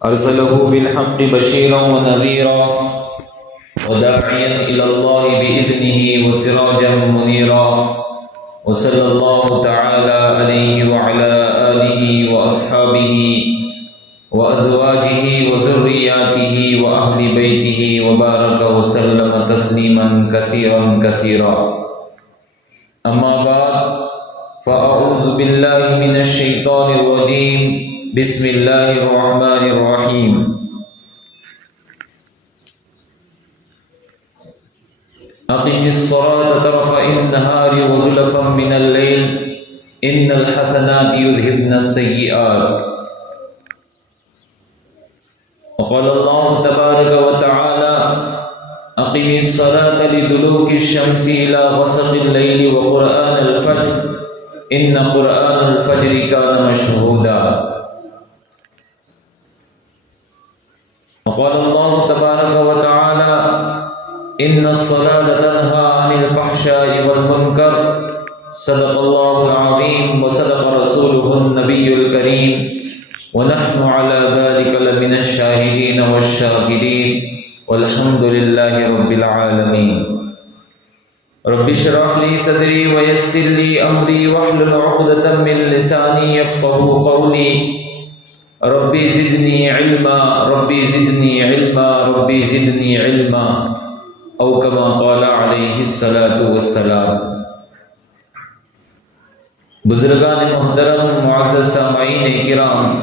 أرسله بالحق بشيرا ونذيرا وداعيا إلى الله بإذنه وسراجا منيرا وصلى الله تعالى عليه وعلى آله وأصحابه وأزواجه وذرياته وأهل بيته وبارك وسلم تسليما كثيرا كثيرا. أما بعد فأعوذ بالله من الشيطان الرجيم. بسم الله الرحمن الرحيم. أقم الصلاة طرفي النهار وزلفا من الليل إن الحسنات يذهبن السيئات. وقال الله تبارك وتعالى أقم الصلاة لدلوك الشمس إلى غسق الليل وقرآن الفجر إن قرآن الفجر كان مشهودا. وقال الله تبارك وتعالى إن الصلاة تنهى عن الفحشاء والمنكر صدق الله العظيم وصدق رسوله النبي الكريم ونحن على ذلك لمن الشاهدين والشاكرين والحمد لله رب العالمين. رب اشرح لي صدري ويسر لي أمري واحلل عقدة من لساني يفقهوا قولي. ربی زدنی علما ربی زدنی علما ربی زدنی علما او کما قال علیہ الصلاۃ والسلام. بزرگان محترم، معزز سامعین کرام،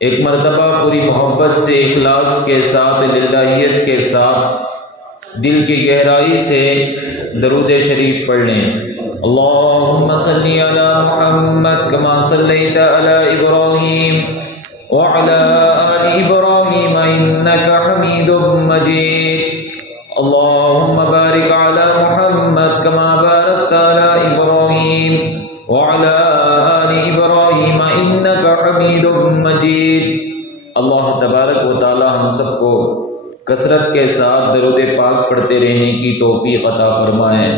ایک مرتبہ پوری محبت سے، اخلاص کے ساتھ، للہیت کے ساتھ، دل کی گہرائی سے درود شریف پڑھ لیں. اللہم صلی علی محمد کما صلیت علی ابراہیم وعلى آل إبراهيم إنك حميد مجيد. اللهم بارك على محمد كما باركت على إبراهيم وعلى آل إبراهيم إنك حميد مجيد. اللہ تبارک و تعالی ہم سب کو کثرت کے ساتھ درود پاک پڑھتے رہنے کی توفیق عطا فرمائے.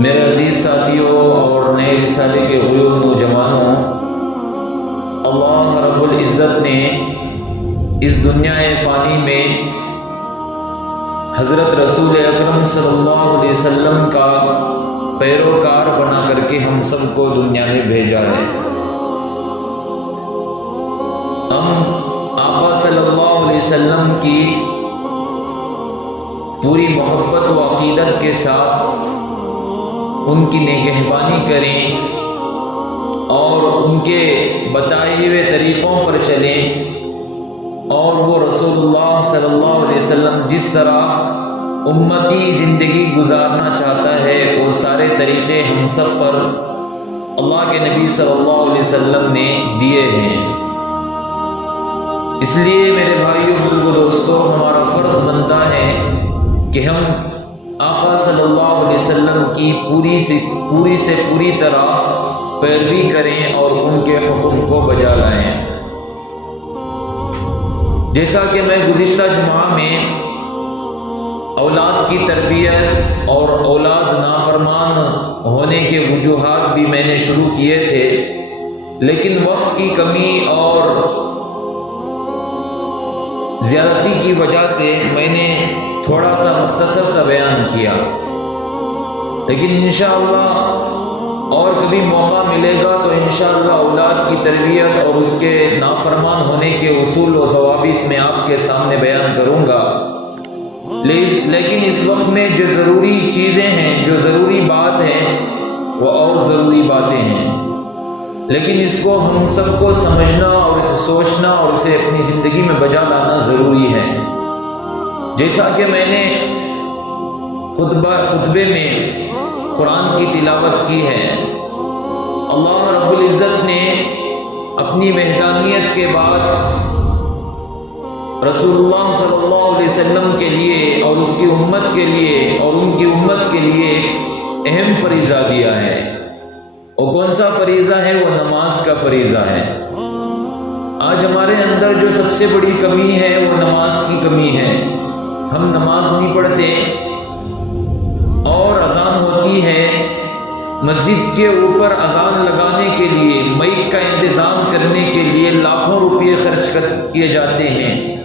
میرے عزیز ساتھیوں اور نئے رسالے کے غیور نوجوانوں، اللہ رب العزت نے اس دنیا فانی میں حضرت رسول اکرم صلی اللہ علیہ وسلم کا پیروکار بنا کر کے ہم سب کو دنیا میں بھیجا ہے. ہم آقا صلی اللہ علیہ وسلم کی پوری محبت و عقیدت کے ساتھ ان کی نگہبانی کریں اور ان کے بتائے ہوئے طریقوں پر چلیں، اور وہ رسول اللہ صلی اللہ علیہ وسلم جس طرح امتی زندگی گزارنا چاہتا ہے وہ سارے طریقے ہم سب پر اللہ کے نبی صلی اللہ علیہ وسلم نے دیے ہیں. اس لیے میرے بھائیوں، بزرگوں، دوستوں، ہمارا فرض بنتا ہے کہ ہم آقا صلی اللہ علیہ وسلم کی پوری سے پوری طرح پیروی کریں اور ان کے حکم کو بجا لائیں. جیسا کہ میں گزشتہ جمعہ میں اولاد کی تربیت اور اولاد نافرمان ہونے کے وجوہات بھی میں نے شروع کیے تھے، لیکن وقت کی کمی اور زیادتی کی وجہ سے میں نے تھوڑا سا مختصر سا بیان کیا. لیکن انشاءاللہ اور کبھی موقع ملے گا تو انشاءاللہ اولاد کی تربیت اور اس کے نافرمان ہونے کے اصول و ضوابط میں آپ کے سامنے بیان کروں گا. لیکن اس وقت میں جو ضروری چیزیں ہیں، جو ضروری بات ہے، وہ اور ضروری باتیں ہیں، لیکن اس کو ہم سب کو سمجھنا اور اسے سوچنا اور اسے اپنی زندگی میں بجا لانا ضروری ہے. جیسا کہ میں نے خطبے میں قرآن کی تلاوت کی ہے، اللہ رب العزت نے اپنی وحدانیت کے بعد رسول اللہ صلی اللہ علیہ وسلم کے لیے اور اس کی امت کے لیے اور ان کی امت کے لیے اہم فریضہ دیا ہے. اور کون سا فریضہ ہے؟ وہ نماز کا فریضہ ہے. آج ہمارے اندر جو سب سے بڑی کمی ہے وہ نماز کی کمی ہے. ہم نماز نہیں پڑھتے، اور اذان ہوتی ہے مسجد کے اوپر اذان لگانے کے لیے، مائک کا انتظام کرنے کے لیے لاکھوں روپے خرچ کیے جاتے ہیں،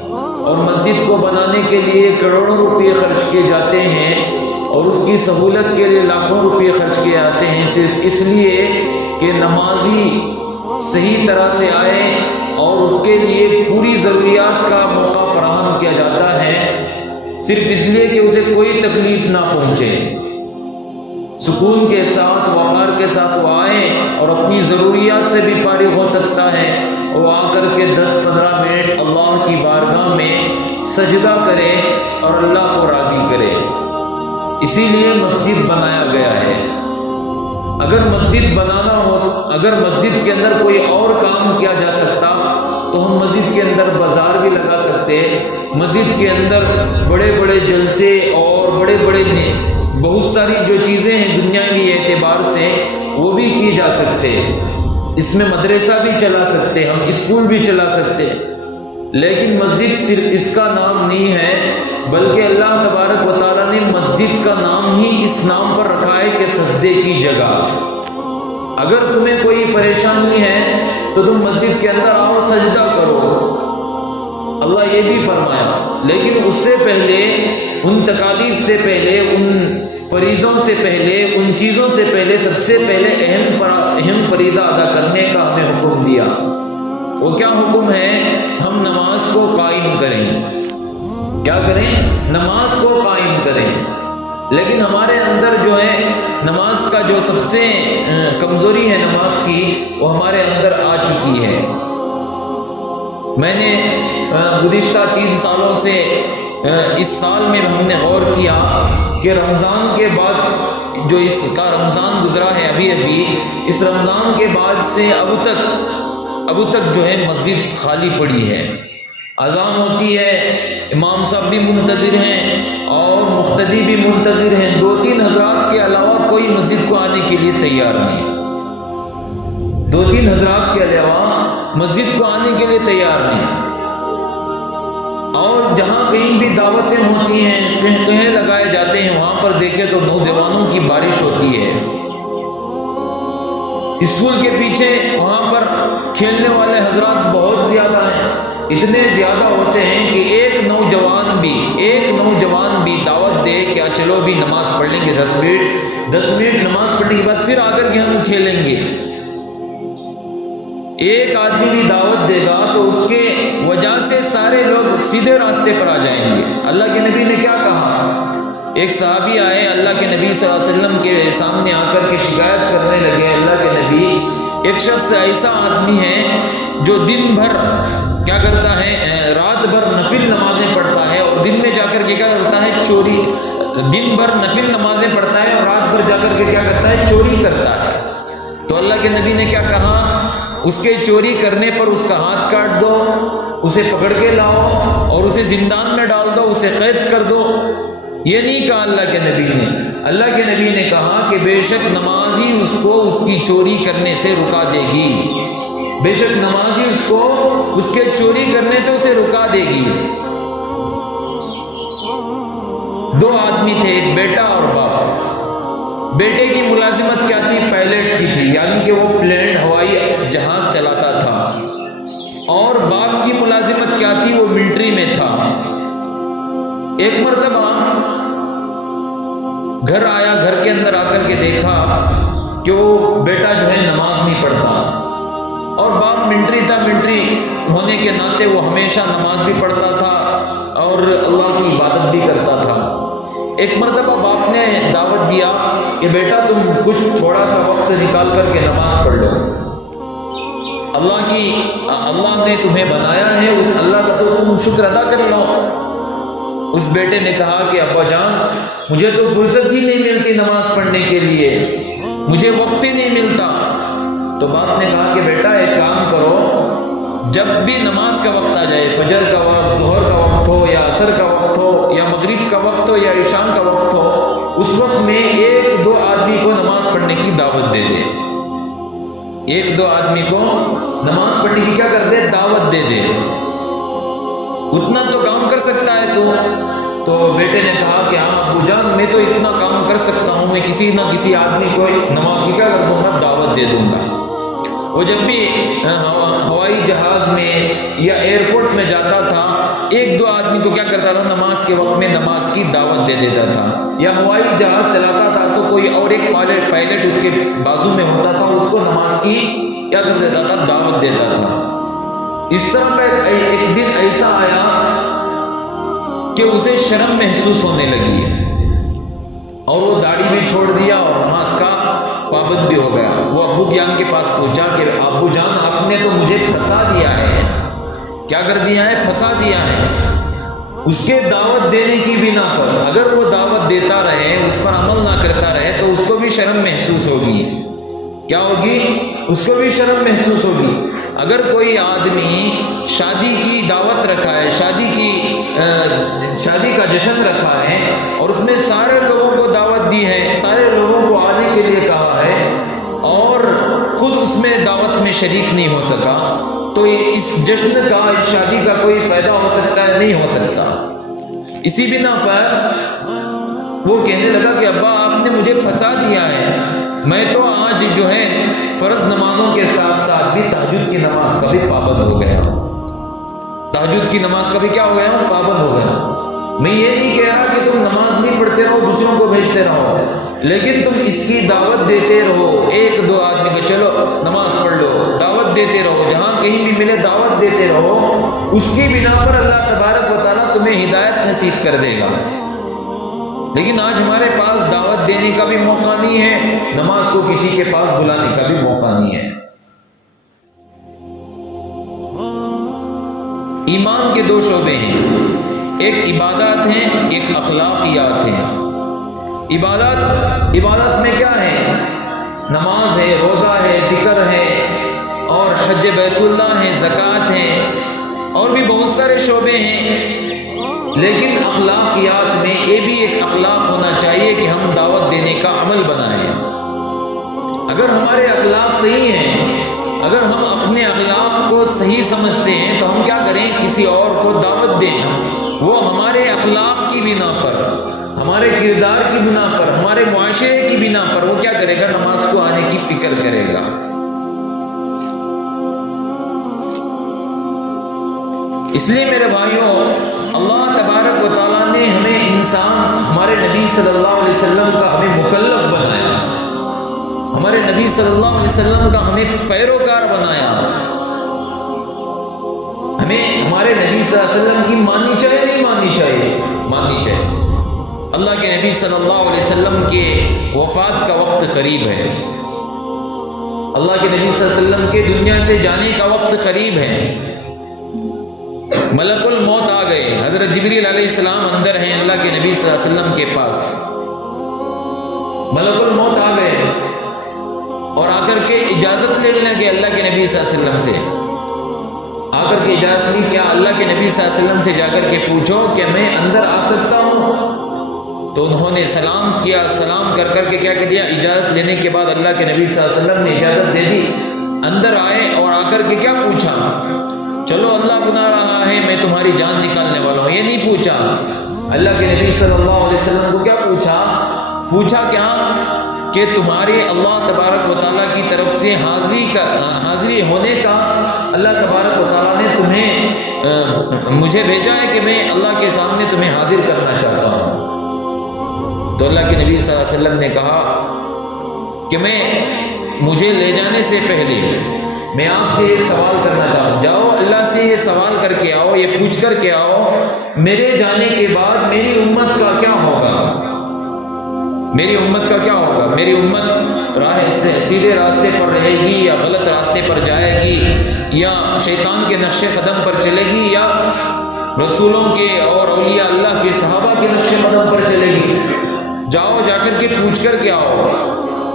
اور مسجد کو بنانے کے لیے کروڑوں روپے خرچ کیے جاتے ہیں، اور اس کی سہولت کے لیے لاکھوں روپے خرچ کیے جاتے ہیں، صرف اس لیے کہ نمازی صحیح طرح سے آئے اور اس کے لیے پوری ضروریات کا موقع فراہم کیا جاتا ہے، صرف اس لیے کہ اسے کوئی تکلیف نہ پہنچے، سکون کے ساتھ وقار کے ساتھ وہ آئے اور اپنی ضروریات سے بھی فارغ ہو سکتا ہے، وہ آ کر کے 10-15 منٹ اللہ کی بارگاہ میں سجدہ کرے اور اللہ کو راضی کرے۔ اسی لیے مسجد بنایا گیا ہے۔ اگر مسجد بنانا ہو، اگر مسجد کے اندر کوئی اور کام کیا جا سکتا تو ہم مسجد کے اندر بازار بھی لگا سکتے، مسجد کے اندر بڑے بڑے جلسے اور بڑے بڑے بہت ساری جو چیزیں ہیں دنیاوی اعتبار سے وہ بھی کی جا سکتے، اس میں مدرسہ بھی چلا سکتے، ہم اسکول بھی چلا سکتے، لیکن مسجد صرف اس کا نام نہیں ہے، بلکہ اللہ تبارک و تعالیٰ نے مسجد کا نام ہی اس نام پر رکھا ہے کہ سجدے کی جگہ۔ اگر تمہیں کوئی پریشانی ہے تو تم مسجد کے اندر آؤ، سجدہ کرو، اللہ یہ بھی فرمایا، لیکن اس سے پہلے، ان تکالیف سے پہلے، ان فریضوں سے پہلے، ان چیزوں سے پہلے، سب سے پہلے اہم فریضہ ادا کرنے کا ہمیں حکم دیا۔ وہ کیا حکم ہے؟ ہم نماز کو قائم کریں۔ کیا کریں؟ نماز کو قائم کریں۔ لیکن ہمارے اندر جو ہے نماز کا جو سب سے کمزوری ہے نماز کی، وہ ہمارے اندر آ چکی ہے۔ میں نے گزشتہ 3 سالوں سے اس سال میں ہم نے غور کیا کہ رمضان کے بعد جو اس کا رمضان گزرا ہے ابھی اس رمضان کے بعد سے اب تک جو ہے مسجد خالی پڑی ہے۔ اذان ہوتی ہے، امام صاحب بھی منتظر ہیں اور مقتدی بھی منتظر ہیں، 2-3 حضرات کے علاوہ کوئی مسجد کو آنے کے لیے تیار نہیں، 2-3 حضرات کے علاوہ مسجد کو آنے کے لیے تیار نہیں۔ اور جہاں کہیں بھی دعوتیں ہوتی ہیں، کہیں لگائے جاتے ہیں، وہاں پر دیکھیں تو نوجوانوں کی بارش ہوتی ہے۔ اسکول کے پیچھے وہاں پر کھیلنے والے حضرات بہت زیادہ ہیں، اتنے زیادہ ہوتے ہیں کہ ایک نوجوان بھی دعوت دے کہ چلو بھی نماز پڑھ لیں گے 10 منٹ نماز پڑھنے کے بعد پھر آ کر کے ہم کھیلیں گے۔ ایک آدمی بھی دعوت دے گا تو اس کے وجہ سے سارے لوگ سیدھے راستے پر آ جائیں گے۔ اللہ کے نبی نے کیا کہا؟ ایک صحابی آئے اللہ کے نبی صلی اللہ علیہ وسلم کے سامنے آ کر کے شکایت کرنے لگے، اللہ کے نبی، ایک شخص ایسا آدمی ہے جو دن بھر کیا کرتا ہے، رات بھر نفل نمازیں پڑھتا ہے اور دن میں جا کر کے کیا کرتا ہے، چوری، دن بھر نفل نمازیں پڑھتا ہے اور رات بھر جا کر کے کیا کرتا ہے، چوری کرتا ہے۔ تو اللہ کے نبی نے کیا کہا؟ اس کے چوری کرنے پر اس کا ہاتھ کاٹ دو، اسے پکڑ کے لاؤ اور اسے زندان میں ڈال دو، اسے قید کر دو۔ یہ نہیں کہا اللہ کے نبی نے، اللہ کے نبی نے کہا کہ بے شک نمازی اس کو اس کی چوری کرنے سے رکا دے گی، بے شک نمازی اس کو اس کے چوری کرنے سے اسے رکا دے گی۔ 2 آدمی تھے، ایک بیٹا اور باپ۔ بیٹے کی ملازمت کیا تھی؟ پائلٹ کی تھی، یعنی کہ وہ پلین، ہوائی جہاز چلاتا تھا، اور باپ کی ملازمت کیا تھی؟ وہ ملٹری میں تھا۔ ایک مرتبہ گھر آیا، گھر کے اندر آ کر کے دیکھا کہ وہ بیٹا جو ہے نماز نہیں پڑھتا، اور باپ ملٹری تھا، ملٹری ہونے کے ناطے وہ ہمیشہ نماز بھی پڑھتا تھا اور اللہ کی عبادت بھی کرتا تھا۔ ایک مرتبہ باپ نے دعوت دیا کہ بیٹا تم کچھ تھوڑا سا وقت نکال کر کے نماز پڑھ لو، اللہ نے تمہیں بنایا ہے، اس اللہ کا تو تم شکر ادا کر لو۔ اس بیٹے نے کہا کہ ابا جان مجھے تو فرصت ہی نہیں ملتی نماز پڑھنے کے لیے، مجھے وقت ہی نہیں ملتا۔ تو باپ نے کہا کہ بیٹا ایک کام کرو، جب بھی نماز کا وقت آ جائے، فجر کا وقت، ظہر کا وقت ہو یا عصر کا وقت ہو یا مغرب کا وقت ہو یا عشاء کا وقت ہو، اس وقت میں 1-2 آدمی کو نماز پڑھنے کی دعوت دے دے، 1-2 آدمی کو نماز پڑھنے کی کیا کر دے، دعوت دے دے۔ اتنا تو کام کر سکتا ہے تو تو بیٹے نے کہا کہ ہاں ابو جان میں تو اتنا کام کر سکتا ہوں، میں کسی نہ کسی آدمی کو نماز کی کیا کر دوں گا، دعوت دے دوں گا۔ وہ جب بھی ہوائی جہاز میں یا ایئرپورٹ میں جاتا تھا، ایک دو آدمی کو کیا کرتا تھا، نماز کے وقت میں نماز کی دعوت دے دیتا تھا۔ یا ہوائی جہاز چلاتا تھا تو کوئی اور ایک پائلٹ اس کے بازو میں ہوتا تھا، اس کو نماز کی کیا کر دیتا تھا، دعوت دیتا تھا۔ اس طرح کا ایک دن ایسا آیا کہ اسے شرم محسوس ہونے لگی اور وہ داڑھی بھی چھوڑ دیا اور نماز کا پابند بھی ہو گیا۔ وہ ابو جان کے پاس پہنچا کہ ابو جان آپ نے تو مجھے پھنسا دیا ہے۔ کیا کر دیا ہے؟ پھنسا دیا ہے۔ اس کے دعوت دینے کی بنا پر اگر وہ دعوت دیتا رہے، اس پر عمل نہ کرتا رہے تو اس کو بھی شرم محسوس ہوگی۔ کیا ہوگی؟ اس کو بھی شرم محسوس ہوگی۔ اگر کوئی آدمی شادی کی دعوت رکھا ہے، شادی کا جشن رکھا ہے اور اس میں سارے لوگوں کو دعوت دی ہے، سارے لوگوں کو آنے کے لیے کہا ہے اور خود اس میں دعوت میں شریک نہیں ہو سکا، تو اس جشن کا، اس شادی کا کوئی فائدہ ہو سکتا ہے؟ نہیں ہو سکتا۔ اسی بنا پر وہ کہنے لگا کہ ابا آپ نے مجھے پھنسا دیا ہے، میں تو آج جو ہے فرض نمازوں کے ساتھ ساتھ بھی تہجد کی نماز کا بھی پابند ہو گیا۔ تہجد کی نماز کا بھی کیا ہو گیا؟ پابند ہو گیا۔ میں یہ نہیں کہہ رہا کہ تم نماز نہیں پڑھتے رہو، دوسروں کو بھیجتے رہو، لیکن تم اس کی دعوت دیتے رہو۔ ایک دو آدمی کو چلو نماز پڑھ لو، دعوت دیتے رہو، جہاں کہیں بھی ملے دعوت دیتے رہو۔ اس کی بنا پر اللہ تبارک و تعالیٰ تمہیں ہدایت نصیب کر دے گا۔ لیکن آج ہمارے پاس دعوت دینے کا بھی موقع نہیں ہے، نماز کو کسی کے پاس بلانے کا بھی موقع نہیں ہے۔ ایمان کے دو شعبے ہیں، ایک عبادات ہیں، ایک اخلاقیات ہیں۔ عبادت میں کیا ہے؟ نماز ہے، روزہ ہے، ذکر ہے اور حج بیت اللہ ہے، زکوٰۃ ہے اور بھی بہت سارے شعبے ہیں۔ لیکن اخلاقیات میں یہ بھی ایک اخلاق ہونا چاہیے کہ ہم دعوت دینے کا عمل بنائیں۔ اگر ہمارے اخلاق صحیح ہیں، اگر ہم اپنے اخلاق کو صحیح سمجھتے ہیں تو ہم کیا کریں؟ کسی اور کو دعوت دیں۔ وہ ہمارے اخلاق کی بنا پر، ہمارے کردار کی بنا پر، ہمارے معاشرے کی بنا پر وہ کیا کرے گا؟ نماز کو آنے کی فکر کرے گا۔ اس لیے میرے بھائیوں، اللہ تبارک و تعالیٰ نے ہمیں انسان، ہمارے نبی صلی اللہ علیہ وسلم کا ہمیں مکلف بنایا، ہمارے نبی صلی اللہ علیہ وسلم کا ہمیں پیروکار بنایا۔ ہمیں ہمارے نبی صلی اللہ علیہ وسلم کی ماننی چاہیے، نہیں ماننی چاہیے؟ ماننی چاہیے۔ اللہ کے نبی صلی اللہ علیہ وسلم کے وفات کا وقت قریب ہے، اللہ کے نبی صلی اللہ علیہ وسلم کے دنیا سے جانے کا وقت قریب ہے۔ ملک الموت آ گئے، حضرت جبریل علیہ السلام اندر ہیں اللہ کے نبی صلی اللہ علیہ وسلم کے پاس۔ ملک الموت آ گئے اور آ کر کے اجازت لینے لگے اللہ کے نبی صلی اللہ علیہ وسلم سے۔ آ کر کے اجازت لی، کیا اللہ کے نبی صلی اللہ علیہ وسلم سے جا کر کے پوچھو کہ میں اندر آ سکتا ہوں؟ تو انہوں نے سلام کیا، سلام کر کر کے کیا کر دیا؟ اجازت لینے کے بعد اللہ کے نبی صلی اللہ علیہ وسلم نے اجازت دے دی، اندر آئے اور آ کر کے کیا پوچھا؟ چلو اللہ بنا رہا ہے، میں تمہاری جان نکالنے والا ہوں، یہ نہیں پوچھا۔ اللہ کے نبی صلی اللہ علیہ وسلم کو کیا پوچھا کیا؟ کہ تمہارے اللہ تبارک و تعالیٰ کی طرف سے حاضری ہونے کا اللہ تبارک و تعالیٰ نے تمہیں مجھے بھیجا ہے کہ میں اللہ کے سامنے تمہیں حاضر کرنا چاہتا ہوں۔ تو اللہ کے نبی صلی اللہ علیہ وسلم نے کہا کہ مجھے لے جانے سے پہلے میں آپ سے یہ سوال کرنا چاہتا ہوں، جاؤ اللہ سے یہ سوال کر کے آؤ، یہ پوچھ کر کے آؤ میرے جانے کے بعد میری امت کا کیا ہوگا؟ میری امت کا کیا ہوگا؟ میری امت سیدھے راستے پر رہے گی یا غلط راستے پر جائے گی، یا شیطان کے نقش قدم پر چلے گی، یا رسولوں کے اور اولیاء اللہ کے صحابہ کے نقش قدم پر چلے گی؟ جاؤ، جا کر کے پوچھ کر کے آؤ۔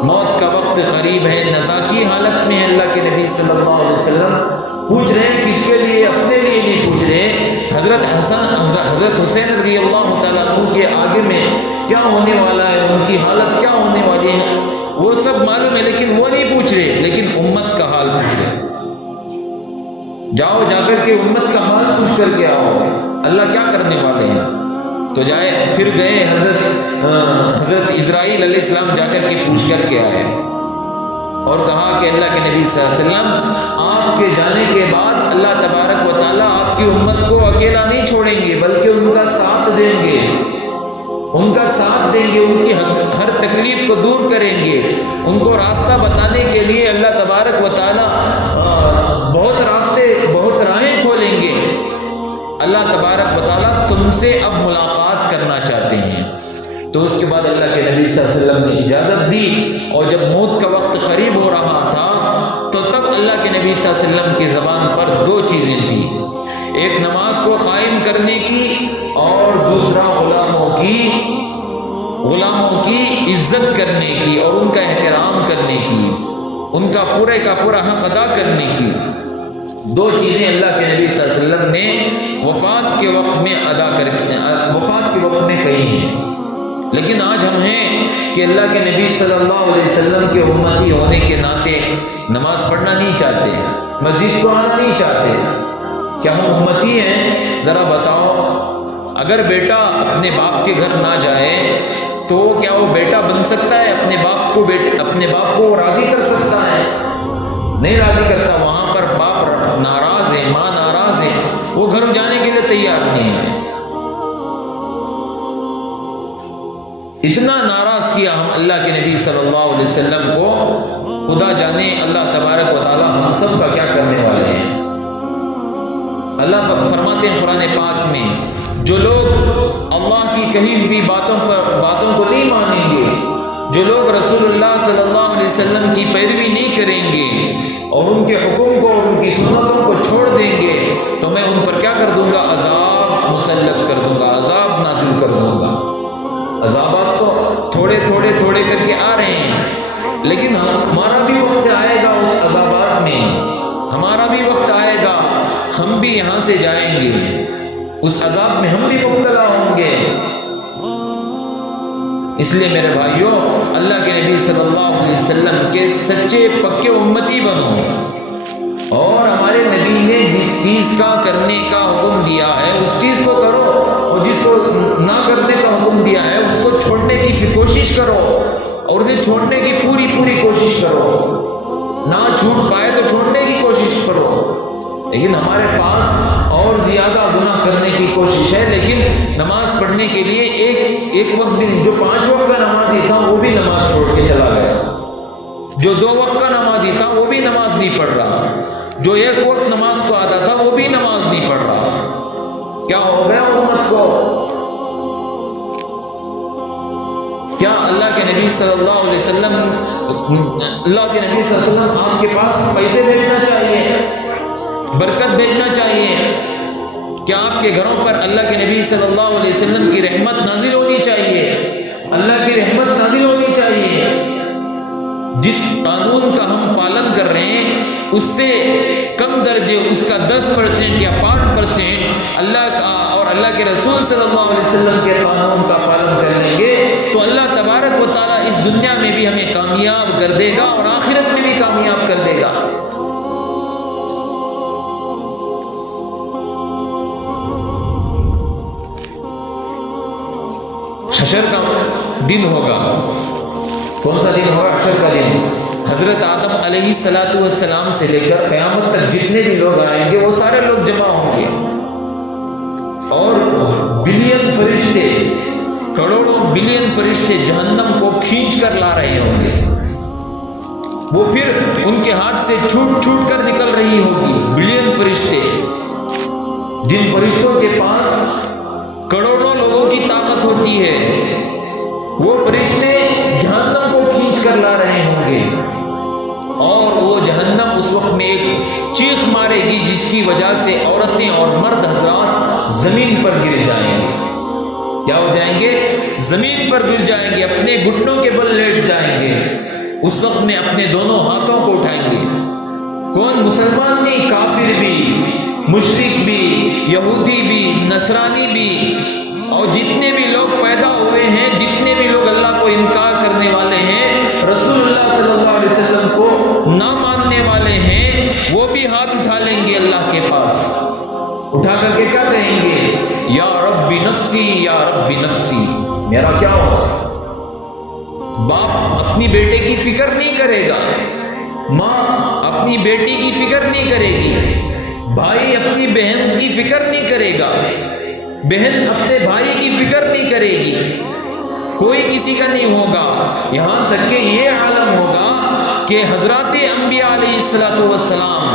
موت کا وقت قریب ہے، نزاکی حالت میں ہے اللہ کے نبی صلی اللہ علیہ وسلم، پوچھ رہے ہیں کس کے لیے؟ اپنے لیے نہیں پوچھ رہے، حضرت حسین رضی اللہ تعالیٰ عنہ کے آگے میں کیا ہونے والا ہے، ان کی حالت کیا ہونے والی ہے وہ سب معلوم ہے، لیکن وہ نہیں پوچھ رہے، لیکن امت کا حال پوچھ رہے۔ جاؤ، جا کر کے امت کا حال پوچھ کر کے آؤ، اللہ کیا کرنے والے ہیں۔ تو پھر گئے حضرت اسرائیل علیہ السلام جا کر کے پوچھ کر کے آئے اور کہا کہ اللہ کے نبی صلی اللہ علیہ وسلم آپ کے جانے کے بعد اللہ تبارک و تعالیٰ آپ کی امت کو اکیلا نہیں چھوڑیں گے بلکہ ان کا ساتھ دیں گے، ان کا ساتھ دیں گے، ان کی ہر تکلیف کو دور کریں گے، ان کو راستہ بتانے کے لیے اللہ تبارک و تعالیٰ بہت راستے بہت راہیں کھولیں گے۔ اللہ تبارک و تعالیٰ تم سے اب ملاقات کرنا چاہتے ہیں۔ تو اس کے بعد اللہ کے نبی صلی اللہ علیہ وسلم نے اجازت دی، اور جب موت کا وقت قریب ہو رہا تھا تو تب اللہ کے نبی صلی اللہ علیہ وسلم کی زبان پر دو چیزیں تھیں، ایک نماز کو قائم کرنے کی اور دوسرا غلاموں کی عزت کرنے کی اور ان کا احترام کرنے کی، ان کا پورے کا پورا حق ادا کرنے کی۔ دو چیزیں اللہ کے نبی صلی اللہ علیہ وسلم نے وفات کے وقت میں کہی ہیں۔ لیکن آج ہم ہیں کہ اللہ کے نبی صلی اللہ علیہ وسلم کے امتی ہونے کے ناطے نماز پڑھنا نہیں چاہتے، مسجد کو آنا نہیں چاہتے۔ کیا ہم امتی ہیں؟ ذرا بتاؤ، اگر بیٹا اپنے باپ کے گھر نہ جائے تو کیا وہ بیٹا بن سکتا ہے؟ اپنے باپ کو راضی کر سکتا ہے؟ نہیں راضی کرتا۔ وہاں پر باپ ناراض ہے، ماں ناراض ہے، وہ گھر جانے کے لیے تیار نہیں ہے۔ اتنا ناراض کیا ہم اللہ کے نبی صلی اللہ علیہ وسلم کو، خدا جانے اللہ تبارک و تعالی ہم سب کا کیا کرنے والے ہیں۔ اللہ فرماتے ہیں قرآن پاک میں، جو لوگ اللہ کی کہی ہوئی باتوں کو نہیں مانیں گے، جو لوگ رسول اللہ صلی اللہ علیہ وسلم کی پیروی نہیں کریں گے اور ان کے حکم کو اور ان کی سنتوں کو چھوڑ دیں گے، تو میں ان پر کیا کر دوں گا؟ عذاب مسلط کر دوں گا، عذاب نازل کر دوں گا۔ عذابات تو تھوڑے کر کے آ رہے ہیں، لیکن ہمارا بھی وقت آئے گا، اس عذابات میں ہمارا بھی وقت آئے گا، ہم بھی یہاں سے جائیں گے، اس عذاب میں ہم بھی مبتلا ہوں گے۔ اس لیے میرے بھائیوں، اللہ کے نبی صلی اللہ علیہ وسلم کے سچے پکے امتی بنو، اور ہمارے نبی نے جس چیز کا کرنے کا حکم دیا ہے اس چیز کو کرو، اور جس کو نہ کرنے کا حکم دیا ہے اس کو چھوڑنے کی کوشش کرو، اور اسے چھوڑنے کی پوری کوشش کرو۔ نہ چھوٹ پائے تو چھوڑنے کی کوشش کرو، لیکن ہمارے پاس اور زیادہ گناہ کرنے کی کوشش ہے۔ لیکن نماز پڑھنے کے لیے ایک وقت بھی، جو 5 وقت کا نمازی تھا وہ بھی نماز چھوڑ کے چلا گیا، جو 2 وقت کا نمازی تھا وہ بھی نماز نہیں پڑھ رہا، جو 1 وقت نماز کو آتا تھا وہ بھی نماز نہیں پڑھ رہا۔ کیا ہو گیا امت کو؟ کیا اللہ کے نبی صلی اللہ علیہ وسلم آپ کے پاس پیسے بھیجنا چاہیے، برکت بھیجنا چاہیے؟ کیا آپ کے گھروں پر اللہ کے نبی صلی اللہ علیہ وسلم کی رحمت نازل ہونی چاہیے؟ اللہ کی رحمت نازل ہونی چاہیے۔ جس قانون کا ہم پالن کر رہے ہیں اس سے کم درجے، اس کا 10% یا 5% اللہ کا اور اللہ کے رسول صلی اللہ علیہ وسلم کے قانون کا پالن کر لیں گے تو اللہ تبارک و تعالیٰ اس دنیا میں بھی ہمیں کامیاب کر دے گا اور آخرت میں بھی کامیاب کر دے گا۔ حشر کا دن ہوگا، کون سا دن ہوگا؟ حشر کا دن۔ حضرت آدم علیہ السلام سے لے کر قیامت تک جتنے بھی لوگ آئیں گے وہ سارے لوگ جمع ہوں گے، اور بلین فرشتے، کروڑوں بلین فرشتے جہنم کو کھینچ کر لا رہے ہوں گے، وہ پھر ان کے ہاتھ سے چھوٹ کر نکل رہی ہوگی۔ بلین فرشتے، جن فرشتوں کے پاس کروڑوں لوگوں کی طاقت ہوتی ہے، وہ فرشتے جہنم کو کھینچ کر لا رہے ہوں گے، اور وہ جہنم اس وقت میں ایک چیخ مارے گی جس کی وجہ سے عورتیں اور مرد حضرات زمین پر گر جائیں گے۔ کیا ہو جائیں گے؟ زمین پر گر جائیں گے، اپنے گھٹنوں کے بل لیٹ جائیں گے۔ اس وقت میں اپنے دونوں ہاتھوں کو اٹھائیں گے۔ کون؟ مسلمان نہیں، کافر بھی، مشرک بھی، یہودی بھی، نصرانی بھی، اور جتنے بھی لوگ پیدا ہوئے ہیں، جتنے بھی لوگ اللہ کو انکار کرنے والے ہیں، رسول اللہ صلی اللہ علیہ وسلم کو نہ ماننے والے ہیں، وہ بھی ہاتھ اٹھا لیں گے اللہ کے پاس، اٹھا کر کے کیا کہیں گے؟ یا ربی نفسی یا ربی نفسی، میرا کیا ہوگا؟ باپ اپنی بیٹے کی فکر نہیں کرے گا، ماں اپنی بیٹی کی فکر نہیں کرے گی، بھائی اپنی بہن کی فکر نہیں کرے گا، بہن اپنے بھائی کی فکر نہیں کرے گی، کوئی کسی کا نہیں ہوگا، یہاں تک کہ یہ عالم ہوگا کہ حضرات انبیاء علیہ السلام،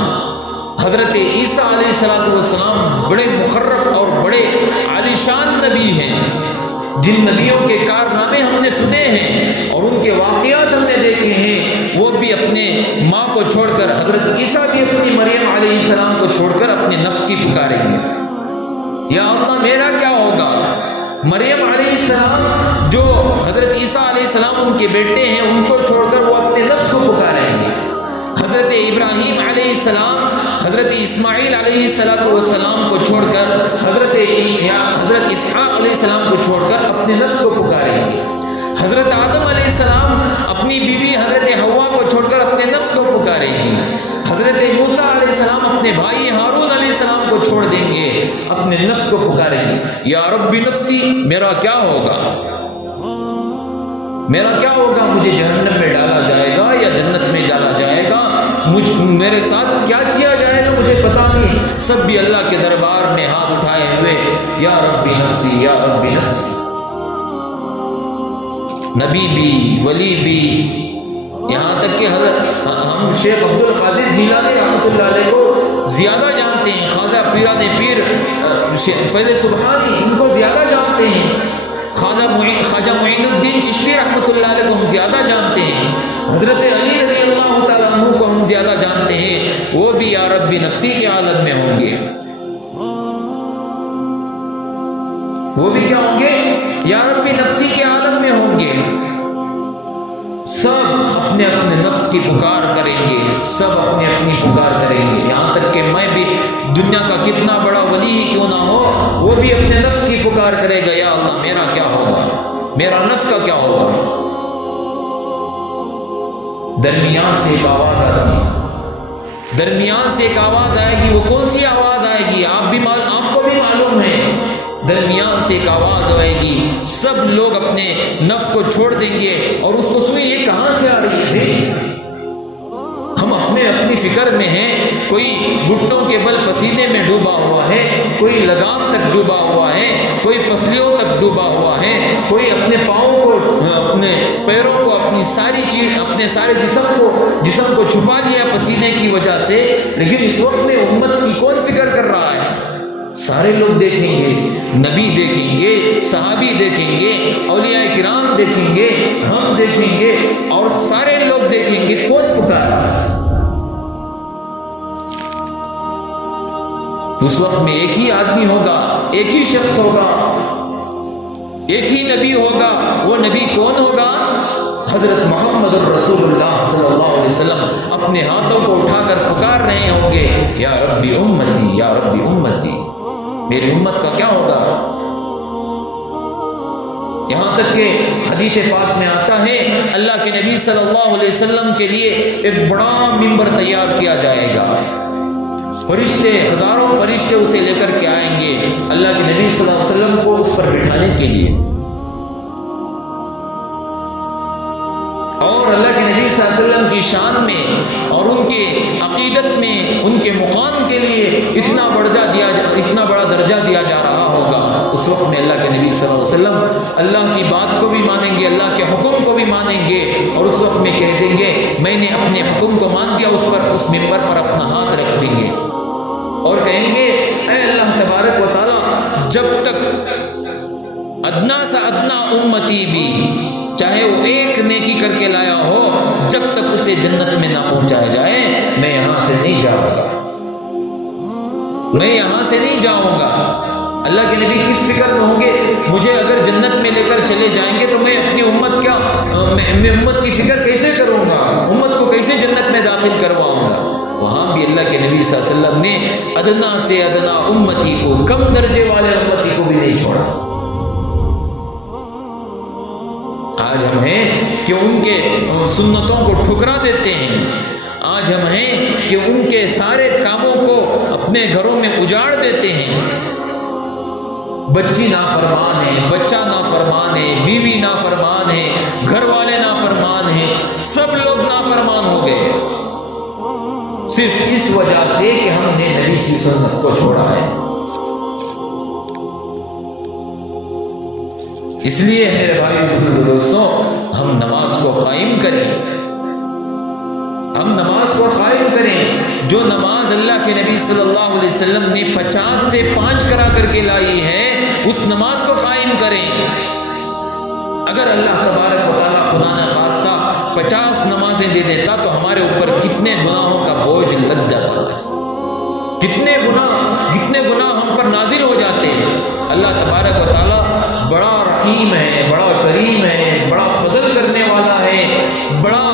حضرت عیسیٰ علیہ السلام بڑے مخرب اور بڑے عالیشان نبی ہیں، جن نبیوں کے کارنامے ہم نے سنے ہیں اور ان کے واقعات ہم نے دیکھے ہیں، وہ بھی اپنے ماں کو چھوڑ کر، حضرت عیسیٰ بھی اپنی مریم علیہ السلام کو چھوڑ کر اپنے نفس کی پکاریں گے، یا اللہ میرا کیا ہوگا؟ مریم علیہ السلام جو حضرت عیسیٰ علیہ السلام ان کے بیٹے ہیں، ان کو چھوڑ کر وہ اپنے نفس کو پکاریں گے، حضرت ابراہیم علیہ السلام، حضرت اسماعیل علیہ السلام کو چھوڑ کر، حضرت اسحاق علیہ السلام کو چھوڑ کر اپنے نفس کو پکاریں گے، حضرت آدم علیہ السلام اپنی بیوی حضرت حوا کو چھوڑ کر اپنے نفس کو پکاریں گی، حضرت موسیٰ علیہ السلام اپنے بھائی ہارون علیہ السلام کو چھوڑ دیں گے، اپنے نفس کو پکاریں گے، یا ربی نفسی، میرا کیا ہوگا؟ میرا کیا ہوگا؟ مجھے جہنم میں ڈالا جائے گا یا جنت میں ڈالا جائے گا؟ میرے ساتھ کیا کیا جائے گا مجھے پتا نہیں۔ سب بھی اللہ کے دربار میں ہاتھ اٹھائے ہوئے یا ربی نفسی یا ربی نفسی۔ نبی بھی، ولی بھی، یہاں تک کہ حضرت ہم شیخ عبد القادر جیلانی رحمۃ اللہ علیہ کو زیادہ جانتے ہیں، خواجہ پیران پیر فیض سبحانی ان کو زیادہ جانتے ہیں، خواجہ معین الدین چشتی رحمۃ اللہ علیہ کو ہم زیادہ جانتے ہیں، حضرت علی رضی اللہ تعالیٰ عنہ کو ہم زیادہ جانتے ہیں، وہ بھی یا ربی نفسی کے عالم میں ہوں گے۔ وہ بھی کیا ہوں گے؟ یا ربی نفسی کے عالم میں ہوں گے۔ سب اپنے اپنے نفس کی پکار کریں گے، سب اپنی اپنی پکار کریں گے، یہاں تک کہ میں بھی دنیا کا کتنا بڑا ولی ہی کیوں نہ ہو، وہ بھی اپنے نفس کی پکار کرے گا، یا اللہ میرا کیا ہوگا، میرا نفس کا کیا ہوگا۔ درمیان سے ایک آواز آئے گی، درمیان سے ایک آواز آئے گی، وہ کون سی آواز آئے گی؟ آپ کو بھی معلوم ہے، درمیان سے ایک آواز آئے گی، سب لوگ اپنے نفس کو چھوڑ دیں گے اور اس کو سنیں یہ کہاں سے آ رہی ہے بھائی؟ ہم اپنی فکر میں ہیں، کوئی گھٹنوں کے بل پسینے میں ڈوبا ہوا ہے، کوئی لگام تک ڈوبا ہوا ہے، کوئی پسلیوں تک ڈوبا ہوا ہے، کوئی اپنے پاؤں کو، اپنے پیروں کو، اپنی ساری چیز، اپنے سارے جسم کو چھپا لیا پسینے کی وجہ سے، لیکن اس وقت میں امت کی کون فکر کر رہا ہے؟ سارے لوگ دیکھیں گے، نبی دیکھیں گے، صحابی دیکھیں گے، اولیاء کرام دیکھیں گے، ہم دیکھیں گے اور سارے لوگ دیکھیں گے، کون پکارا؟ اس وقت میں ایک ہی آدمی ہوگا، ایک ہی شخص ہوگا، ایک ہی نبی ہوگا۔ وہ نبی کون ہوگا؟ حضرت محمد الرسول اللہ صلی اللہ علیہ وسلم اپنے ہاتھوں کو اٹھا کر پکار رہے ہوں گے، یا ربی امتی یا ربی امتی، میری امت کا کیا ہوگا؟ یہاں تک کہ حدیث پاک میں آتا ہے، اللہ کے نبی صلی اللہ علیہ وسلم کے لیے ایک بڑا ممبر تیار کیا جائے گا، فرشتے، ہزاروں فرشتے اسے لے کر کے آئیں گے اللہ کے نبی صلی اللہ علیہ وسلم کو اس پر بٹھانے کے لیے، اور اللہ کے نبی صلی اللہ علیہ وسلم کی شان میں اور ان کے عقیدت میں، ان کے مقام کے لیے اتنا بڑا درجہ دیا جا رہا ہوگا۔ اس وقت میں اللہ کے نبی صلی اللہ علیہ وسلم اللہ کی بات کو بھی مانیں گے، اللہ کے حکم کو بھی مانیں گے، اور اس وقت میں کہہ دیں گے میں نے اپنے حکم کو مان دیا، اس ممبر پر اپنا ہاتھ رکھ دیں گے اور کہیں گے اے اللہ تبارک و تعالی، جب تک ادنا سے ادنا امتی بھی، چاہے وہ ایک نیکی کر کے لایا ہو، جب تک اسے جنت میں نہ پہنچایا جائے، میں یہاں سے نہیں جاؤں گا، میں یہاں سے نہیں جاؤں گا۔ اللہ کے نبی کس فکر میں ہوں گے؟ مجھے اگر جنت میں لے کر چلے جائیں گے تو میں اپنی میں امت کی فکر کیسے کروں گا، امت کو کیسے جنت میں داخل کرواؤں گا؟ وہاں بھی اللہ کے نبی صلی اللہ علیہ وسلم نے ادنا سے ادنا امتی کو، کم درجے والے امتی کو بھی نہیں چھوڑا۔ آج ہم ہیں کہ ان کے سنتوں کو ٹھکرا دیتے ہیں، آج ہم ہیں کہ ان کے سارے کاموں کو اپنے گھروں میں اجاڑ دیتے ہیں، بچی نافرمان ہے، بچہ نافرمان ہے، بیوی نافرمان ہے، گھر والے نافرمان ہیں، سب لوگ نافرمان ہو گئے صرف اس وجہ سے کہ ہم نے نبی کی سنت کو چھوڑا ہے۔ اس لیے میرے بھائی بزرگ دوستوں، ہم نماز کو قائم کریں، ہم نماز کو قائم کریں۔ جو نماز اللہ کے نبی صلی اللہ علیہ وسلم نے 50 سے 5 کرا کر کے لائی ہے، اس نماز کو قائم کریں۔ اگر اللہ تبارک و تعالیٰ خدا نہ خواستہ 50 نمازیں دے دیتا تو ہمارے اوپر کتنے گناہوں کا بوجھ لگ جاتا ہے، کتنے گناہ ہم پر نازل ہو جاتے ہیں۔ اللہ تبارک و تعالیٰ بڑا رحیم ہے، بڑا کریم ہے، بڑا فضل کرنے والا ہے، بڑا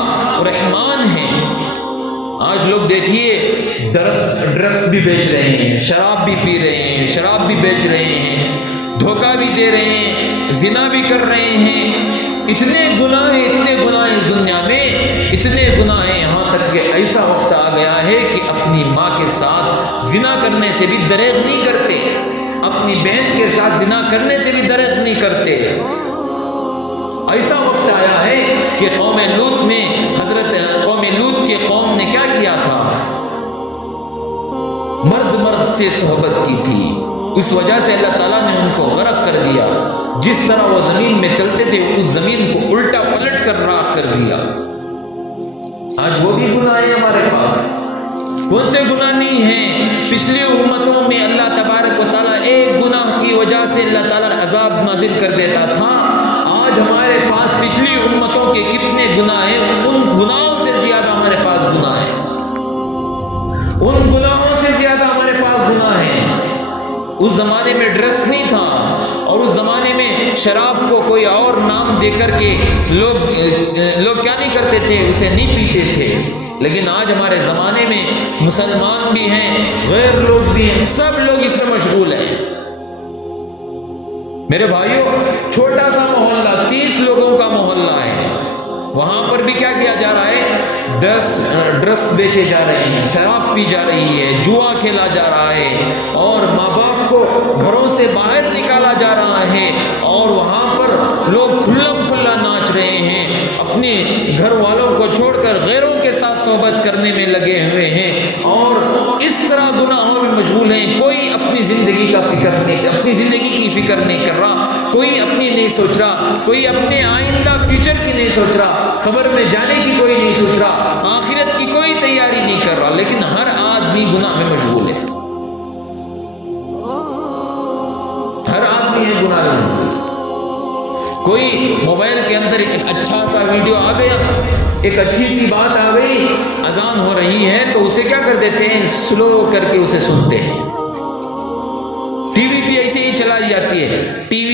رحمان ہے۔ آج لوگ دیکھیے ڈرگس بھی بیچ رہے ہیں، شراب بھی پی رہے ہیں، شراب بھی بیچ رہے ہیں، دھوکہ بھی دے رہے ہیں، زنا بھی کر رہے ہیں۔ اتنے گناہ اس دنیا میں، اتنے گناہ ہیں، یہاں تک کہ ایسا وقت آ گیا ہے کہ اپنی ماں کے ساتھ زنا کرنے سے بھی دریغ نہیں کرتے، اپنی بہن کے ساتھ زنا کرنے سے بھی دریغ نہیں کرتے۔ ایسا وقت آیا ہے کہ قوم لوط کے قوم نے کیا کیا تھا؟ مرد سے صحبت کی تھی، اس وجہ سے اللہ تعالیٰ نے ان کو غرق کر دیا۔ جس طرح وہ زمین میں چلتے تھے اس زمین کو الٹا پلٹ کر راکھ کر دیا۔ آج وہ بھی گناہ ہیں ہمارے پاس، کون سے گناہ نہیں ہیں؟ پچھلی امتوں میں اللہ تبارک و تعالیٰ ایک گناہ کی وجہ سے اللہ تعالیٰ عذاب نازل کر دیتا تھا۔ آج ہمارے پاس پچھلی امتوں کے کتنے گناہ ہیں، ان گناہوں سے زیادہ ہمارے پاس گناہ ہیں، ان گناہوں سے زیادہ ہمارے پاس گناہ ہیں۔ اس زمانے میں ڈرگس نہیں تھا، اور اس زمانے میں شراب کو کوئی اور نام دے کر کے لوگ کیا نہیں کرتے تھے، اسے نہیں پیتے تھے۔ لیکن آج ہمارے زمانے میں مسلمان بھی ہیں، غیر لوگ بھی ہیں، سب لوگ اس میں مشغول ہیں۔ میرے بھائیوں، چھوٹا سا محلہ 30 لوگوں کا محلہ ہے، وہاں پر بھی کیا کیا جا رہا ہے؟ ڈرگس بیچے جا رہے ہیں، شراب پی جا رہی ہے، جوا کھیلا جا رہا ہے، اور ماں باپ کو گھروں سے باہر نکالا جا رہا ہے، اور وہاں پر لوگ کھلم کھلا ناچ رہے ہیں، اپنے گھر والوں کو چھوڑ کر غیروں کے ساتھ صحبت کرنے میں لگے ہوئے ہیں، اور اس طرح گناہوں میں مشغول ہیں۔ کوئی اپنی زندگی کی فکر نہیں کر رہا، کوئی اپنی نہیں سوچ رہا، کوئی اپنے آئندہ فیوچر کی نہیں سوچ رہا، قبر میں جانے کی کوئی نہیں سوچ رہا، آخرت کی کوئی تیاری نہیں کر رہا، لیکن ہر آدمی گناہ میں مشغول ہے، ہر آدمی ہے گناہ میں مشغول۔ کوئی موبائل کے اندر ایک اچھا سا ویڈیو آ گیا، ایک اچھی سی بات آ گئی، اذان ہو رہی ہے تو اسے کیا کر دیتے ہیں؟ سلو کر کے اسے سنتے ہیں۔ ٹی وی بھی ایسے ہی چلائی جاتی ہے، ٹی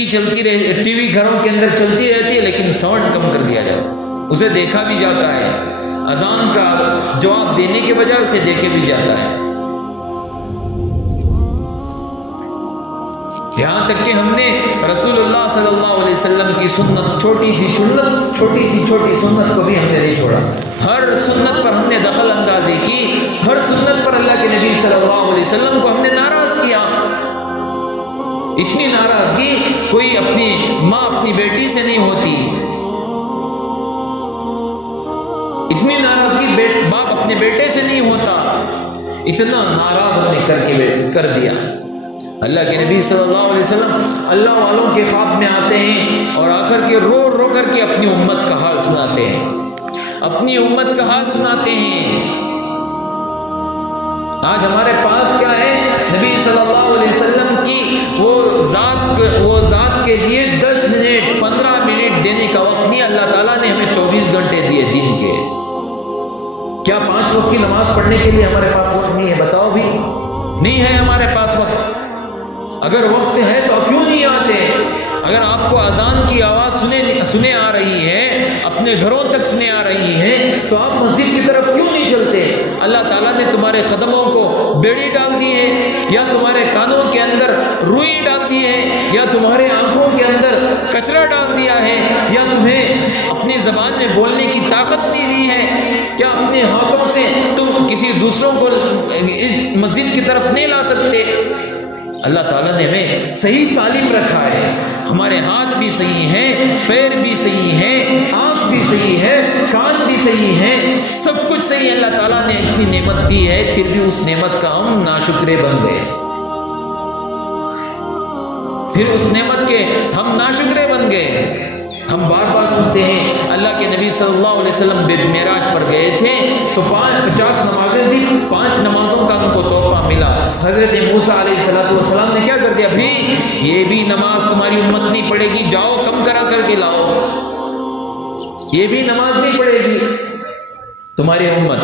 وی گھروں کے اندر چلتی رہتی ہے، لیکن ساؤنڈ کم کر دیا جاتا ہے، اسے دیکھا بھی جاتا ہے، اذان کا جواب دینے کے بجائے اسے دیکھے بھی جاتا ہے۔ یہاں تک کہ ہم نے رسول اللہ صلی اللہ علیہ وسلم کی سنت، چھوٹی سی سنت کو بھی ہم نے نہیں چھوڑا۔ ہر سنت پر ہم نے دخل اندازی کی، ہر سنت پر اللہ کے نبی صلی اللہ علیہ وسلم کو ہم نے ناراض کیا۔ اتنی ناراضگی کوئی اپنی ماں اپنی بیٹی سے نہیں ہوتی، اتنی ناراضگی باپ اپنے بیٹے سے نہیں ہوتا، اتنا ناراض ہم نے کر دیا۔ اللہ کے نبی صلی اللہ علیہ وسلم اللہ والوں کے خواب میں آتے ہیں اور آ کر کے رو رو کر کے اپنی امت کا حال سناتے ہیں، اپنی امت کا حال سناتے ہیں۔ آج ہمارے پاس کیا ہے؟ نبی صلی اللہ علیہ وسلم کی وہ ذات کے لیے 10 منٹ 15 منٹ دینے کا وقت نہیں، اللہ تعالیٰ نے ہمیں 24 گھنٹے دیے دن کے۔ کیا 5 وقت کی نماز پڑھنے کے لیے ہمارے پاس وقت نہیں ہے؟ بتاؤ بھی، نہیں ہے ہمارے پاس وقت۔ اگر وقت ہے تو کیوں نہیں آتے؟ اگر آپ کو اذان کی آواز سنے آ رہی ہے، اپنے گھروں تک سنے آ رہی ہے، تو آپ مسجد کی طرف کیوں نہیں چلتے؟ اللہ تعالیٰ نے تمہارے قدموں کو بیڑی ڈال دی ہے، یا تمہارے کانوں کے اندر روئی ڈال دی ہے، یا تمہارے آنکھوں کے اندر کچرا ڈال دیا ہے، یا تمہیں اپنی زبان میں بولنے کی طاقت نہیں دی ہے؟ کیا اپنے ہاتھوں سے تم کسی دوسروں کو مسجد کی طرف نہیں لا سکتے؟ اللہ تعالیٰ نے ہمیں صحیح سالم رکھا ہے، ہمارے ہاتھ بھی صحیح ہیں، پیر بھی صحیح ہیں، آنکھ بھی صحیح ہے، کان بھی صحیح ہیں، سب کچھ صحیح ہے۔ اللہ تعالیٰ نے اتنی نعمت دی ہے، پھر بھی اس نعمت کا ہم ناشکرے بن گئے، پھر اس نعمت کے ہم ناشکرے بن گئے۔ ہم بار بار سنتے ہیں اللہ کے نبی صلی اللہ علیہ وسلم معراج پر گئے تھے تو 50 نمازیں دی، 5 نمازوں کا ان کو تحفہ ملا۔ حضرت موسیٰ علیہ السلام نے کیا کر دیا؟ بھی یہ بھی نماز تمہاری امت نہیں پڑھے گی، جاؤ کم کرا کر کے لاؤ، یہ بھی نماز نہیں پڑھے گی تمہاری امت،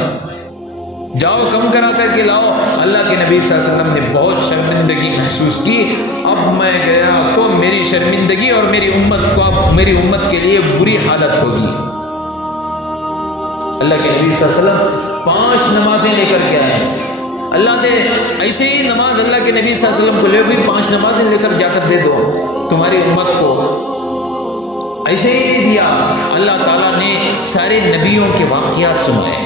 جاؤ کم کرا کر کے لاؤ۔ اللہ کے نبی صلی اللہ علیہ وسلم نے بہت شرمندگی محسوس کی، اب میں گیا تو میری شرمندگی اور میری امت کے لیے بری حالت ہوگی۔ اللہ کے نبی صلی اللہ علیہ وسلم 5 نمازیں لے کر کے آئے، اللہ نے ایسے ہی نماز اللہ کے نبی صلی اللہ علیہ وسلم کو لے بھی 5 نمازیں لے کر جا کر دے دو تمہاری امت کو، ایسے ہی نہیں دیا۔ اللہ تعالیٰ نے سارے نبیوں کے واقعات سنائے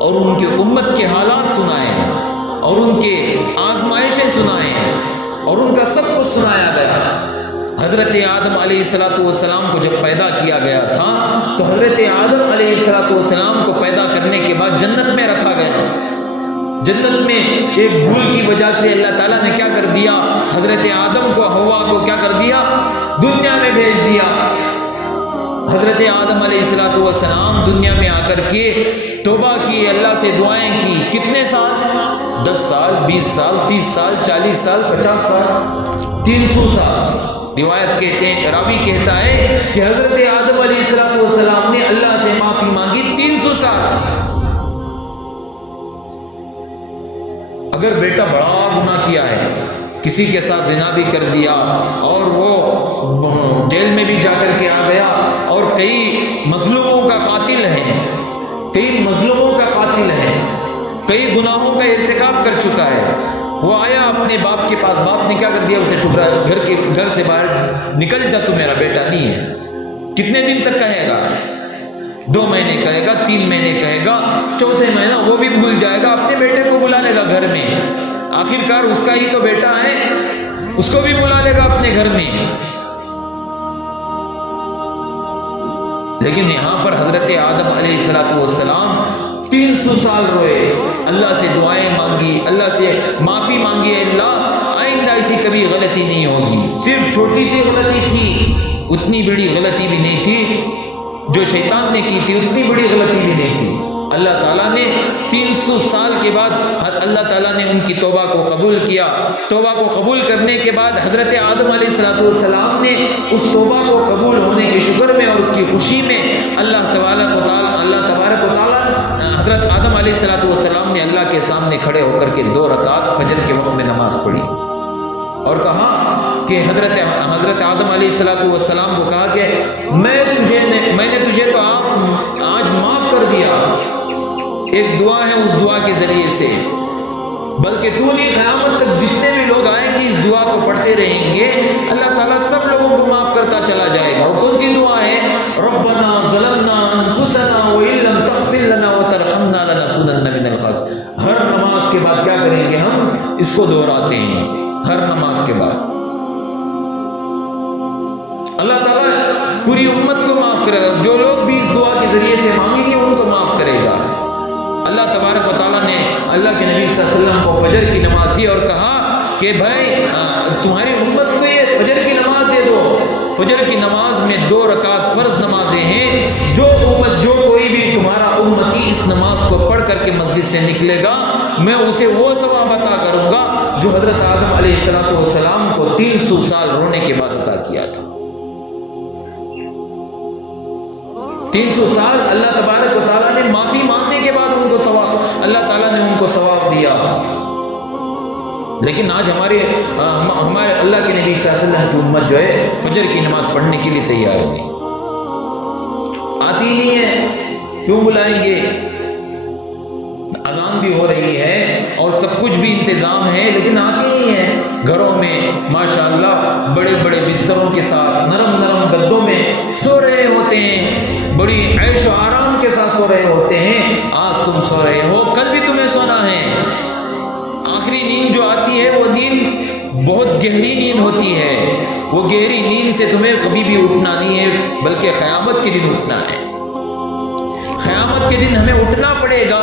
اور ان کے امت کے حالات سنائے اور ان کے آزمائشیں سنائے اور ان کا سب کچھ سنایا گیا۔ حضرت آدم علیہ السلام کو جب پیدا کیا گیا تھا تو حضرت آدم علیہ السلام کو پیدا کرنے کے بعد جنت میں رکھا گیا۔ جنت میں ایک بھول کی وجہ سے اللہ تعالیٰ نے کیا کر دیا؟ حضرت آدم کو، حوا کو کیا کر دیا؟ دنیا میں بھیج دیا۔ حضرت آدم علیہ السلام دنیا میں آ کر کے توبہ کی، اللہ سے دعائیں کی، کتنے سال؟ 10 سال، 20 سال، 30 سال، 40 سال، 50 سال، 300 سال۔ روایت کہتے ہیں، راوی کہتا ہے کہ حضرت آدم علیہ السلام نے اللہ سے معافی مانگی 300 سال۔ اگر بیٹا بڑا گناہ کیا ہے، کسی کے ساتھ زنا بھی کر دیا اور وہ جیل میں بھی جا کر کے آ گیا اور کئی مظلوموں کا قاتل ہے، کئی مظلوموں کا قاتل ہے، کئی گناہوں کا ارتکاب کر چکا ہے، وہ آیا اپنے باپ کے پاس، باپ نے کیا کر دیا؟ اسے ٹھکرا، گھر سے باہر نکل جا، تو میرا بیٹا نہیں ہے۔ کتنے دن تک کہے گا؟ 2 مہینے کہے گا، 3 مہینے کہے گا، 4تھے مہینہ وہ بھی بھول جائے گا، اپنے بیٹے کو بلا لے گا گھر میں، آخر کار اس کا ہی تو بیٹا ہے، اس کو بھی بلا لے گا اپنے گھر میں۔ لیکن یہاں پر حضرت آدم علیہ السلام 300 سال روئے، اللہ سے دعائیں مانگی، اللہ سے معافی مانگی، اللہ آئندہ ایسی کبھی غلطی نہیں ہوگی۔ صرف چھوٹی سی غلطی تھی، اتنی بڑی غلطی بھی نہیں تھی، جو شیطان نے کی تھی اتنی بڑی غلطی بھی نہیں تھی۔ اللہ تعالیٰ نے 300 سال کے بعد اللہ تعالیٰ نے ان کی توبہ کو قبول کیا۔ توبہ کو قبول کرنے کے بعد حضرت آدم علیہ السلام نے اس توبہ کو قبول ہونے کے شکر میں اور اس کی خوشی میں اللہ تبارک و تعالیٰ حضرت آدم علیہ السلام نے اللہ کے سامنے کھڑے ہو کر کے 2 رکعت فجر کے وقت میں نماز پڑھی اور کہا کہ حضرت آدم علیہ السلام کو کہا کہ میں نے تجھے تو آج معاف کر دیا، ایک دعا ہے اس دعا کے ذریعے سے، بلکہ تو نہیں، قیامت تک جتنے بھی لوگ آئیں گے اس دعا کو پڑھتے رہیں گے، اللہ تعالیٰ سب لوگوں کو معاف کرتا چلا جائے گا۔ اور کون سی دعا ہے؟ ربنا ظلمنا انفسنا وان لم تغفر لنا وترحمنا لنکونن من الخاسرین۔ ہر نماز کے بعد کیا کریں گے؟ ہم اس کو دہراتے ہیں ہر نماز کے بعد۔ اللہ تعالیٰ پوری امت کو معاف کرے گا، جو لوگ بھی اس دعا کے ذریعے سے مانگیں گے ان کو معاف کرے گا۔ اللہ تبارک و تعالیٰ نے اللہ کے نبی صلی اللہ علیہ وسلم کو فجر کی نماز دی اور کہا کہ بھائی تمہاری امت کو یہ فجر کی نماز دے دو۔ فجر کی نماز میں 2 رکعت فرض نمازیں ہیں، جو کوئی بھی تمہارا امتی اس نماز کو پڑھ کر کے مسجد سے نکلے گا، میں اسے وہ ثواب عطا کروں گا جو حضرت آدم علیہ السلام کو 300 سال رونے کے بعد عطا کیا تھا۔ 300 سال اللہ تبارک و تعالیٰ نے معافی مانگنے کے بعد ان کو ثواب، اللہ تعالیٰ نے ان کو ثواب دیا۔ لیکن آج ہمارے اللہ کے نبی صلی اللہ علیہ وسلم کی امت جو ہے فجر کی نماز پڑھنے کے لیے تیار نہیں، آتی نہیں ہے، کیوں بلائیں گے؟ اذان بھی ہو رہی ہے اور سب کچھ بھی انتظام ہے لیکن آتی نہیں ہے۔ گھروں میں ماشاءاللہ بڑے بڑے بستروں کے ساتھ نرم گدوں میں سو رہے ہوتے ہیں، بڑی عیش و آرام کے ساتھ سو رہے ہوتے ہیں۔ آج تم سو رہے ہو، کل بھی تمہیں سونا ہے۔ آخری نیند جو آتی ہے وہ نیند بہت گہری نیند ہوتی ہے، وہ گہری نیند سے تمہیں کبھی بھی اٹھنا نہیں ہے، بلکہ قیامت کے دن اٹھنا ہے۔ قیامت کے دن ہمیں اٹھنا پڑے گا۔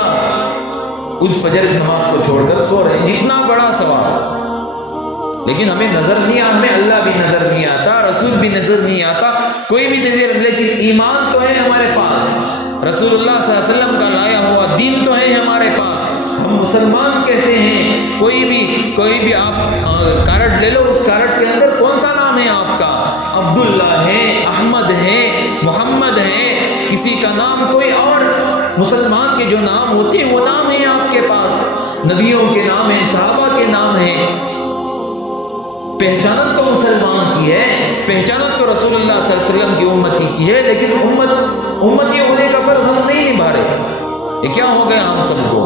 اس فجر کی نماز کو چھوڑ کر سو رہے ہیں، جتنا بڑا ثواب، لیکن ہمیں نظر نہیں آتا، ہمیں اللہ بھی نظر نہیں آتا، رسول بھی نظر نہیں آتا، کوئی بھی نظر، لیکن ایمان تو ہے ہمارے پاس، رسول اللہ صلی اللہ علیہ وسلم کا لایا ہوا دین تو ہے ہمارے پاس، ہم مسلمان کہتے ہیں۔ کوئی بھی آپ کارڈ لے لو، اس کارڈ کے اندر کون سا نام ہے آپ کا؟ عبداللہ ہے، احمد ہے، محمد ہے، کسی کا نام کوئی اور مسلمان کے جو نام ہوتے ہیں وہ نام ہے آپ کے پاس، نبیوں کے نام ہیں، صحابہ کے نام ہیں۔ پہچانت تو مسلمان کی ہے، پہچانت تو رسول اللہ صلی اللہ علیہ وسلم کی امتی کی ہے، لیکن امتی ہونے کا فرض ہم نہیں نبھا رہے۔ یہ کیا ہو گیا ہم سب کو؟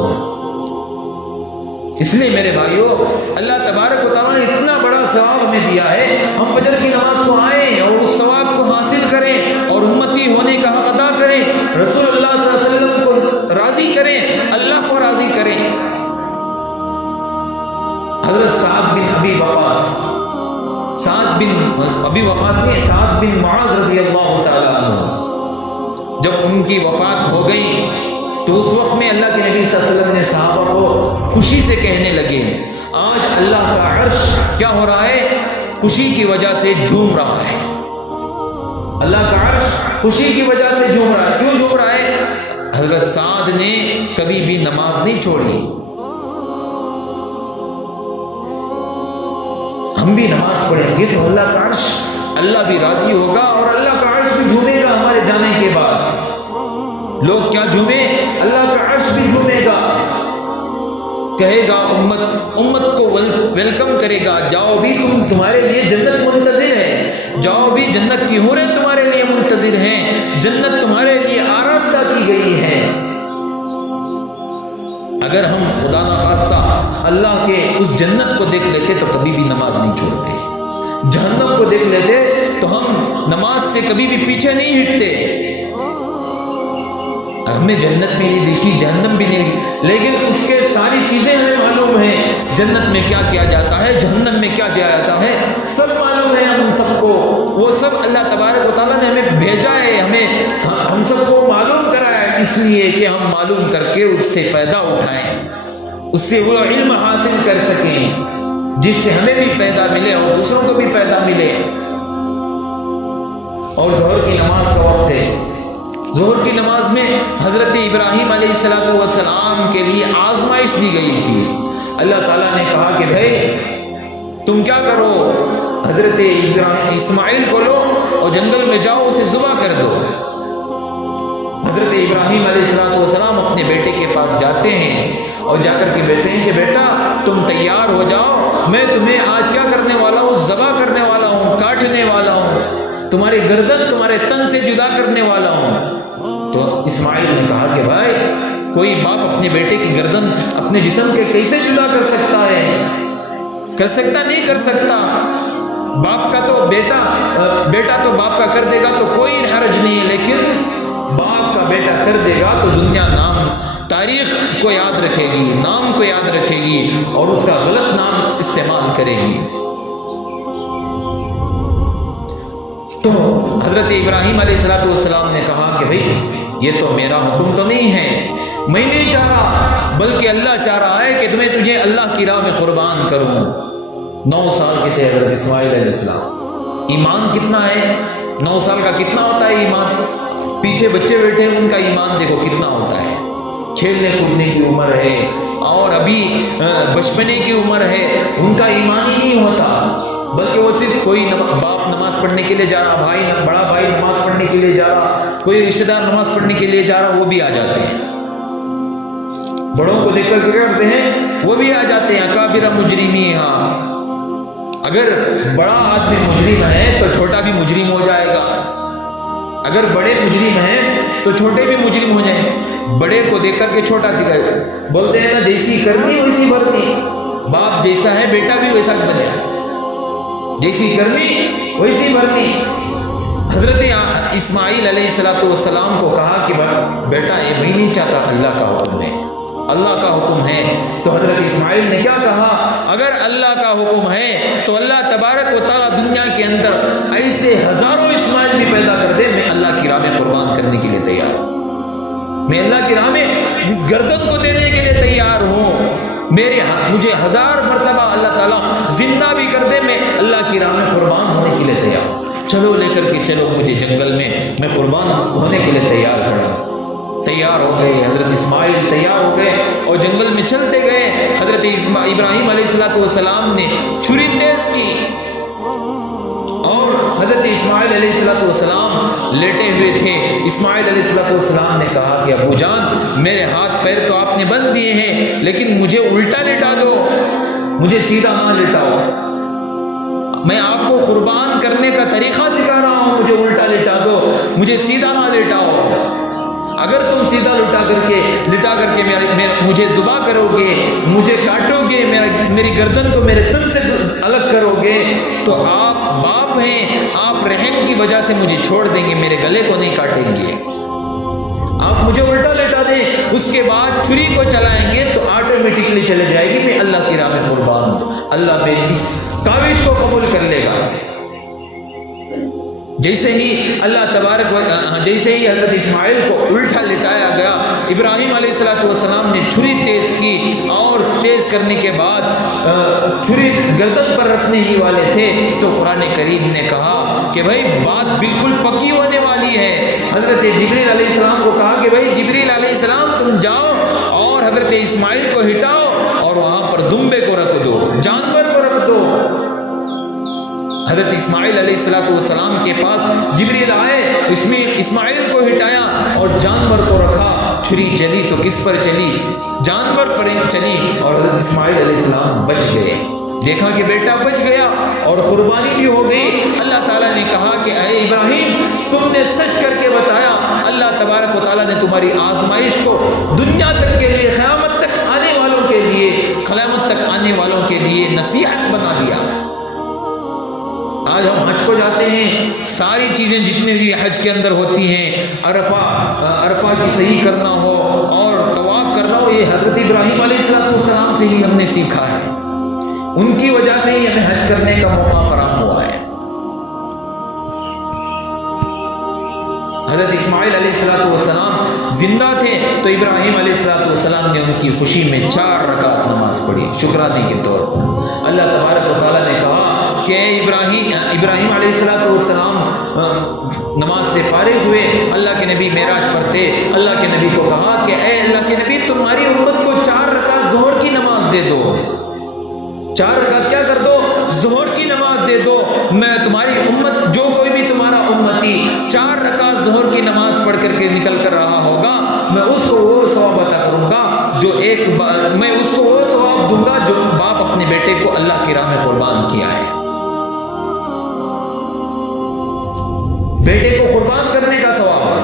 اس لیے میرے بھائیوں، اللہ تبارک و تعالیٰ نے اتنا بڑا ثواب ہمیں دیا ہے، ہم فجر کی نماز کو آئیں اور اس ثواب کو حاصل کریں اور امتی ہونے کا حق ادا کریں، رسول اللہ صلی اللہ علیہ وسلم کو راضی کریں، اللہ کو راضی کریں۔ حضرت سعد بن ابی سعد بن معاذ رضی اللہ تعالیٰ عنہ، جب ان کی وفات ہو گئی تو اس وقت میں اللہ کے نبی صلی اللہ علیہ وسلم نے صحابہ کو خوشی سے کہنے لگے، آج اللہ کا عرش کیا ہو رہا ہے؟ خوشی کی وجہ سے جھوم رہا ہے۔ اللہ کا عرش خوشی کی وجہ سے جھوم رہا ہے۔ کیوں جھوم رہا ہے؟ حضرت سعد نے کبھی بھی نماز نہیں چھوڑی۔ ہم بھی نماز پڑھیں گے تو اللہ کا عرش، اللہ بھی راضی ہوگا اور اللہ کا عرش بھی جھومے گا ہمارے جانے کے بعد۔ لوگ کیا جھومے؟ اللہ کا عرش بھی جھومے گا، کہے گا امت کو ویلکم کرے گا، جاؤ بھی تمہارے لیے جنت منتظر ہے، جاؤ بھی جنت کی حوریں تمہارے لیے منتظر ہیں، جنت تمہارے لیے آراستہ کی گئی ہے۔ اگر ہم خدا نخواستہ اللہ کے اس جنت کو دیکھ لیتے تو کبھی بھی نماز نہیں چھوڑتے، جہنم کو دیکھ لیتے تو ہم نماز سے کبھی بھی پیچھے نہیں ہٹتے۔ ہمیں جنت بھی نہیں دیکھی، جہنم بھی نہیں دیکھی، لیکن اس کے ساری چیزیں ہمیں معلوم ہیں، جنت میں کیا کیا جاتا ہے، جہنم میں کیا کیا جاتا ہے، سب معلوم ہے ہم سب کو۔ وہ سب اللہ تبارک و تعالیٰ نے ہمیں بھیجا ہے، ہم سب کو معلوم کرایا ہے، اس لیے کہ ہم معلوم کر کے اس سے فائدہ اٹھائیں، اس سے وہ علم حاصل کر سکیں جس سے ہمیں بھی فائدہ ملے اور دوسروں کو بھی فائدہ ملے۔ اور ظہر کی نماز کا وقت ہے۔ ظہر کی نماز میں حضرت ابراہیم علیہ السلام کے لیے آزمائش دی گئی تھی۔ اللہ تعالیٰ نے کہا کہ بھائی تم کیا کرو، حضرت اسماعیل کو لو اور جنگل میں جاؤ، اسے ذبح کر دو۔ حضرت ابراہیم علیہ السلام اپنے بیٹے کے پاس جاتے ہیں اور جا کر کے بیٹے ہیں کہ بیٹا تم تیار ہو جاؤ، میں تمہیں آج کیا کرنے والا ہوں، ذبح کرنے والا ہوں، کاٹنے والا ہوں، تمہاری گردن تمہارے تن سے جدا کرنے والا ہوں۔ تو اسماعیل نے کہا کہ بھائی کوئی باپ اپنے بیٹے کی گردن اپنے جسم کے کیسے جدا کر سکتا ہے؟ کر سکتا نہیں کر سکتا، باپ کا تو بیٹا تو باپ کا کر دے گا تو کوئی حرج نہیں ہے، لیکن باپ کا بیٹا کر دے گا تو دنیا تاریخ کو یاد رکھے گی، نام کو یاد رکھے گی اور اس کا غلط نام استعمال کرے گی۔ تو حضرت ابراہیم علیہ السلام نے کہا کہ بھئی یہ تو میرا حکم تو نہیں ہے، میں نہیں چاہ رہا، بلکہ اللہ چاہ رہا ہے کہ تجھے اللہ کی راہ میں قربان کروں۔ 9 سال کے تھے حضرت اسماعیل علیہ السلام۔ ایمان کتنا ہے؟ 9 سال کا کتنا ہوتا ہے ایمان؟ پیچھے بچے بیٹھے ہیں، ان کا ایمان دیکھو کتنا ہوتا ہے، کھیلنے کودنے کی عمر ہے اور ابھی بچپنے کی عمر ہے، ان کا ایمان ہی نہیں ہوتا، بلکہ وہ صرف کوئی باپ نماز پڑھنے کے لیے جا رہا، بڑا بھائی نماز پڑھنے کے لیے جا رہا، کوئی رشتہ دار نماز پڑھنے کے لیے جا رہا، وہ بھی آ جاتے ہیں، بڑوں کو دیکھ کر کیا کرتے ہیں، وہ بھی آ جاتے ہیں، اکابر مجرمی۔ ہاں اگر بڑا آدمی مجرم ہے تو چھوٹا بھی مجرم ہو جائے گا، اگر بڑے مجرم ہیں تو چھوٹے بھی مجرم ہو جائیں، بڑے کو دیکھ کر کے چھوٹا سکھائے، بولتے ہیں نا جیسی کرنی ویسی بھرنی، باپ جیسا ہے بیٹا بھی ویسا بنے، جیسی کرنی ویسی بھرنی۔ حضرت اسماعیل علیہ السلام کو کہا کہ بیٹا یہ میں نہیں چاہتا، اللہ کا حکم ہے، اللہ کا حکم ہے۔ تو حضرت اسماعیل نے کیا کہا؟ اگر اللہ کا حکم ہے تو اللہ تبارک و تعالیٰ دنیا کے اندر ایسے ہزاروں اسماعیل بھی پیدا کر دے، میں اللہ کی راہ میں قربان کرنے کے لیے تیار ہوں، میں اللہ کی راہ میں اس گردن کو دینے کے لیے تیار ہوں، مجھے 1000 مرتبہ اللہ تعالیٰ زندہ بھی کر دے، میں اللہ کی راہ میں قربان ہونے کے لیے تیار ہوں، چلو لے کر کے چلو مجھے جنگل میں قربان ہونے کے لیے تیار ہوں۔ تیار ہو گئے، حضرت اسماعیل تیار ہو گئے اور جنگل میں چلتے گئے۔ حضرت ابراہیم علیہ السلام نے چھری تیز کی اور حضرت اسماعیل علیہ السلام لیٹے ہوئے تھے۔ اسماعیل علیہ السلام نے کہا کہ ابو جان، میرے ہاتھ پیر تو آپ نے بند دیے ہیں، لیکن مجھے الٹا لٹا دو، مجھے سیدھا نہ لٹاؤ، میں آپ کو قربان کرنے کا طریقہ سکھا رہا ہوں، مجھے الٹا لٹا دو، مجھے سیدھا نہ لٹاؤ۔ اگر تم سیدھا لٹا کر کے مجھے ذبح کرو گے، مجھے کاٹو گے، میری گردن کو میرے تن سے الگ کرو گے، تو آپ باپ ہیں، آپ رحم کی وجہ سے مجھے چھوڑ دیں گے، میرے گلے کو نہیں کاٹیں گے۔ آپ مجھے الٹا لٹا دیں، اس کے بعد چھری کو چلائیں گے تو آٹومیٹکلی چلے جائے گی، میں اللہ کی راہ میں قربان ہوں، اللہ میری اس کاوش کو قبول کر لے گا۔ جیسے ہی جیسے ہی حضرت اسماعیل کو الٹا لٹایا گیا، ابراہیم علیہ السلام نے چھری تیز کی اور تیز کرنے کے بعد چھری گردن پر رکھنے ہی والے تھے تو قرآن کریم نے کہا کہ بھائی بات بالکل پکی ہونے والی ہے۔ حضرت جبریل علیہ السلام کو کہا کہ بھائی جبریل علیہ السلام تم جاؤ اور حضرت اسماعیل کو ہٹاؤ اور وہاں پر دمبے کو رکھ دو، جانور کو رکھ دو۔ حضرت اسماعیل علیہ السلام کے پاس جبریل آئے، اسماعیل کو ہٹایا اور جانور کو رکھا، چھری چلی تو کس پر چلی؟ جانور پر چلی اور حضرت اسماعیل علیہ السلام بچ گئے۔ دیکھا کہ بیٹا بچ گیا اور قربانی بھی ہو گئی۔ اللہ تعالیٰ نے کہا کہ اے ابراہیم، تم نے سچ کر کے بتایا، اللہ تبارک و تعالیٰ نے تمہاری آزمائش کو دنیا تک کے لیے، قیامت تک آنے والوں کے لیے نصیحت بنا دیا۔ آج ہم حج کو جاتے ہیں، ساری چیزیں جتنے بھی حج کے اندر ہوتی ہیں، عرفہ کی صحیح کرنا ہو اور طواف کرنا ہو، یہ حضرت ابراہیم علیہ السلام سے ہی ہم نے سیکھا ہے، ان کی وجہ سے ہی ہمیں حج کرنے کا موقع فراہم ہوا ہے۔ حضرت اسماعیل علیہ السلام زندہ تھے تو ابراہیم علیہ السلام نے ان کی خوشی میں 4 رکعت نماز پڑھی شکرانے کے طور پر۔ اللہ تبارک و تعالیٰ نے کہا کہ ابراہیم علیہ السلام نماز سے فارغ ہوئے، اللہ کے نبی معراج پر تھے، اللہ کے نبی کو کہا کہ اے اللہ کے نبی، تمہاری امت کو 4 رکعت ظہر کی نماز دے دو، 4 رکعت کیا کر دو؟ ظہر کی نماز دے دو، میں تمہاری امت، جو کوئی بھی تمہارا امتی 4 رکعت ظہر کی نماز پڑھ کر کے نکل کر رہا ہوگا، میں اس کو وہ ثواب عطا کروں گا میں اس کو وہ ثواب دوں گا جو باپ اپنے بیٹے کو اللہ کی راہ میں قربان کیا ہے۔ بیٹے کو قربان کرنے کا ثواب ہے۔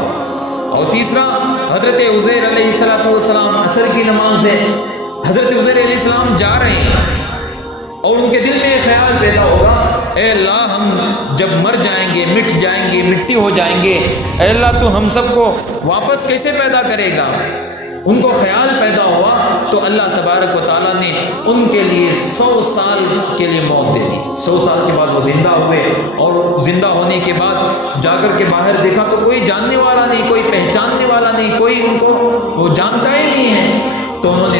اور تیسرا، حضرت عزیر علیہ السلام عصر کی نماز ہے، حضرت عزیر علیہ السلام جا رہے ہیں اور ان کے دل میں خیال پیدا ہوگا، اے اللہ ہم جب مر جائیں گے، مٹ جائیں گے، مٹی ہو جائیں گے، اے اللہ تو ہم سب کو واپس کیسے پیدا کرے گا؟ ان کو خیال پیدا ہوا تو اللہ تبارک و تعالیٰ نے ان کے لیے 100 سال کے لیے موت دے دی۔ 100 سال کے بعد وہ زندہ ہوئے اور زندہ ہونے کے بعد جا کر کے باہر دیکھا تو کوئی جاننے والا نہیں، کوئی پہچاننے والا نہیں، کوئی ان کو وہ جانتا ہی نہیں ہے۔ تو انہوں نے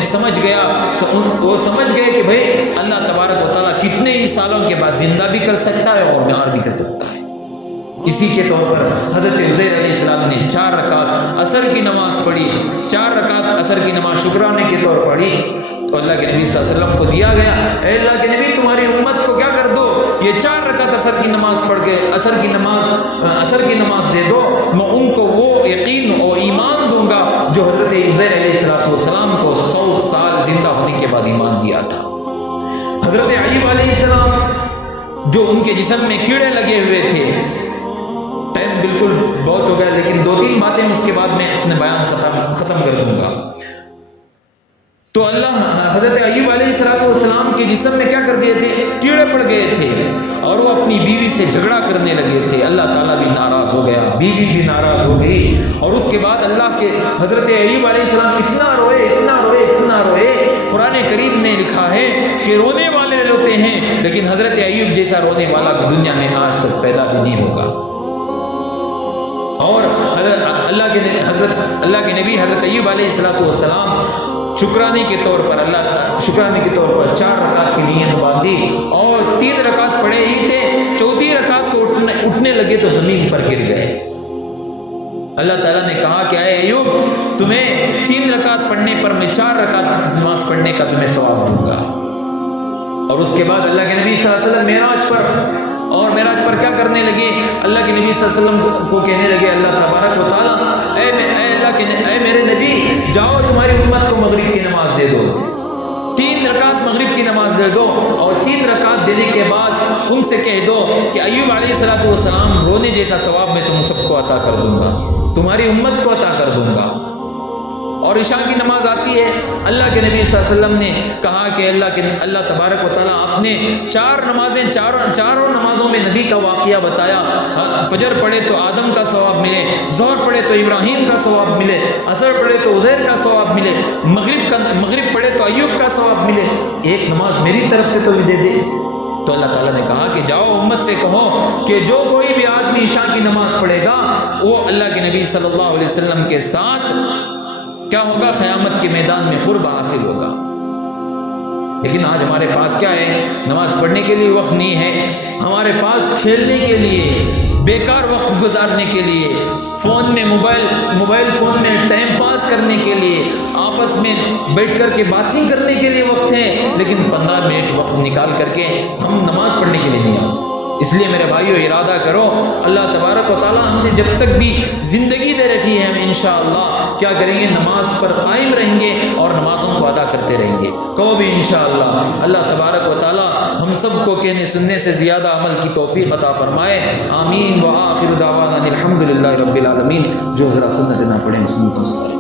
وہ سمجھ گئے کہ بھئی اللہ تبارک و تعالیٰ کتنے ہی سالوں کے بعد زندہ بھی کر سکتا ہے اور بیمار بھی کر سکتا ہے۔ اسی کے طور پر حضرت عزیر علیہ السلام نے 4 رکعت عصر کی نماز پڑھی، 4 رکعت عصر کی نماز شکرانے کے طور پڑھی تو اللہ کے نبی صلی اللہ علیہ وسلم کو دیا گیا، اے اللہ کے نبی تمہاری امت کو کیا کر دو، یہ 4 رکعت عصر کی نماز پڑھ کے عصر کی نماز دے دو، میں ان کو وہ یقین اور ایمان دوں گا جو حضرت عزیر علیہ السلام کو 100 سال زندہ ہونے کے بعد ایمان دیا تھا۔ حضرت ایوب علیہ السلام جو ان کے جسم میں کیڑے لگے ہوئے تھے، ٹائم بالکل بہت ہو گیا لیکن 2-3 باتیں اس کے بعد میں اپنے بیان ختم کر دوں گا۔ تو اللہ حضرت ایوب علیہ السلام کے جسم میں کیا کر دیے تھے؟ کیڑے پڑ گئے تھے اور وہ اپنی بیوی سے جھگڑا کرنے لگے تھے، اللہ تعالیٰ بھی ناراض ہو گیا، بیوی بھی ناراض ہو گئی اور اس کے بعد اللہ کے حضرت ایوب علیہ السلام اتنا روئے قرآن کریم نے لکھا ہے کہ رونے والے روتے ہیں، لیکن حضرت ایوب جیسا رونے والا دنیا میں آج تک پیدا بھی نہیں ہوگا۔ اور اللہ کے نبی حضرت ایوب علیہ السلام شکرانے کے طور پر 4 رکعت کی نیت باندھی اور 3 رکعت پڑھے ہی تھے، 4تھی رکعت کو اٹھنے لگے تو زمین پر گر گئے۔ اللہ تعالیٰ نے کہا کہ اے ایوب، تمہیں 3 رکعت پڑھنے پر میں 4 رکعت نماز پڑھنے کا تمہیں ثواب دوں گا۔ اور اس کے بعد اللہ کے نبی صلی اللہ علیہ وسلم معراج پر کیا کرنے لگے؟ اللہ کے نبی صلی اللہ علیہ وسلم کو کہنے لگے اللہ تبارک و تعالیٰ، اے میرے نبی، جاؤ تمہاری امت کو مغرب کی نماز دے دو، 3 رکعت مغرب کی نماز دے دو، اور 3 رکعت دینے کے بعد ان سے کہہ دو کہ ایوب علیہ السلام رونے جیسا ثواب میں تم سب کو عطا کر دوں گا، تمہاری امت کو عطا کر دوں گا۔ اور عشاء کی نماز آتی ہے، اللہ کے نبی صلی اللہ علیہ وسلم نے کہا کہ اللہ تبارک و تعالیٰ آپ نے 4 نمازیں چاروں نمازوں میں نبی کا واقعہ بتایا۔ فجر پڑھے تو آدم کا ثواب ملے، ظہر پڑھے تو ابراہیم کا ثواب ملے، عصر پڑھے تو عزیر کا ثواب ملے، مغرب پڑھے تو ایوب کا ثواب ملے، ایک نماز میری طرف سے تو دے دے۔ تو اللہ تعالیٰ نے کہا کہ جاؤ امت سے کہو کہ جو کوئی بھی آدمی عشاء کی نماز پڑھے گا وہ اللہ کے نبی صلی اللہ علیہ وسلم کے ساتھ کیا ہوگا؟ قیامت کے میدان میں قرب حاصل ہوگا۔ لیکن آج ہمارے پاس کیا ہے؟ نماز پڑھنے کے لیے وقت نہیں ہے، ہمارے پاس کھیلنے کے لیے، بیکار وقت گزارنے کے لیے، موبائل فون میں ٹائم پاس کرنے کے لیے، آپس میں بیٹھ کر کے باتیں کرنے کے لیے وقت ہے، لیکن 15 منٹ وقت نکال کر کے ہم نماز پڑھنے کے لیے نہیں آتے۔ اس لیے میرے بھائیو ارادہ کرو، اللہ تبارک و تعالیٰ ہم نے جب تک بھی زندگی دے رکھی ہے ہم انشاءاللہ کیا کریں گے؟ نماز پر قائم رہیں گے اور نمازوں کو ادا کرتے رہیں گے، کہو بھی انشاءاللہ۔ اللہ تبارک و تعالیٰ ہم سب کو کہنے سننے سے زیادہ عمل کی توفیق عطا فرمائے، آمین۔ وآخر دعوانا الحمدللہ رب العالمین۔ جو ذرا سنت نہ پڑھیں سنتوں سے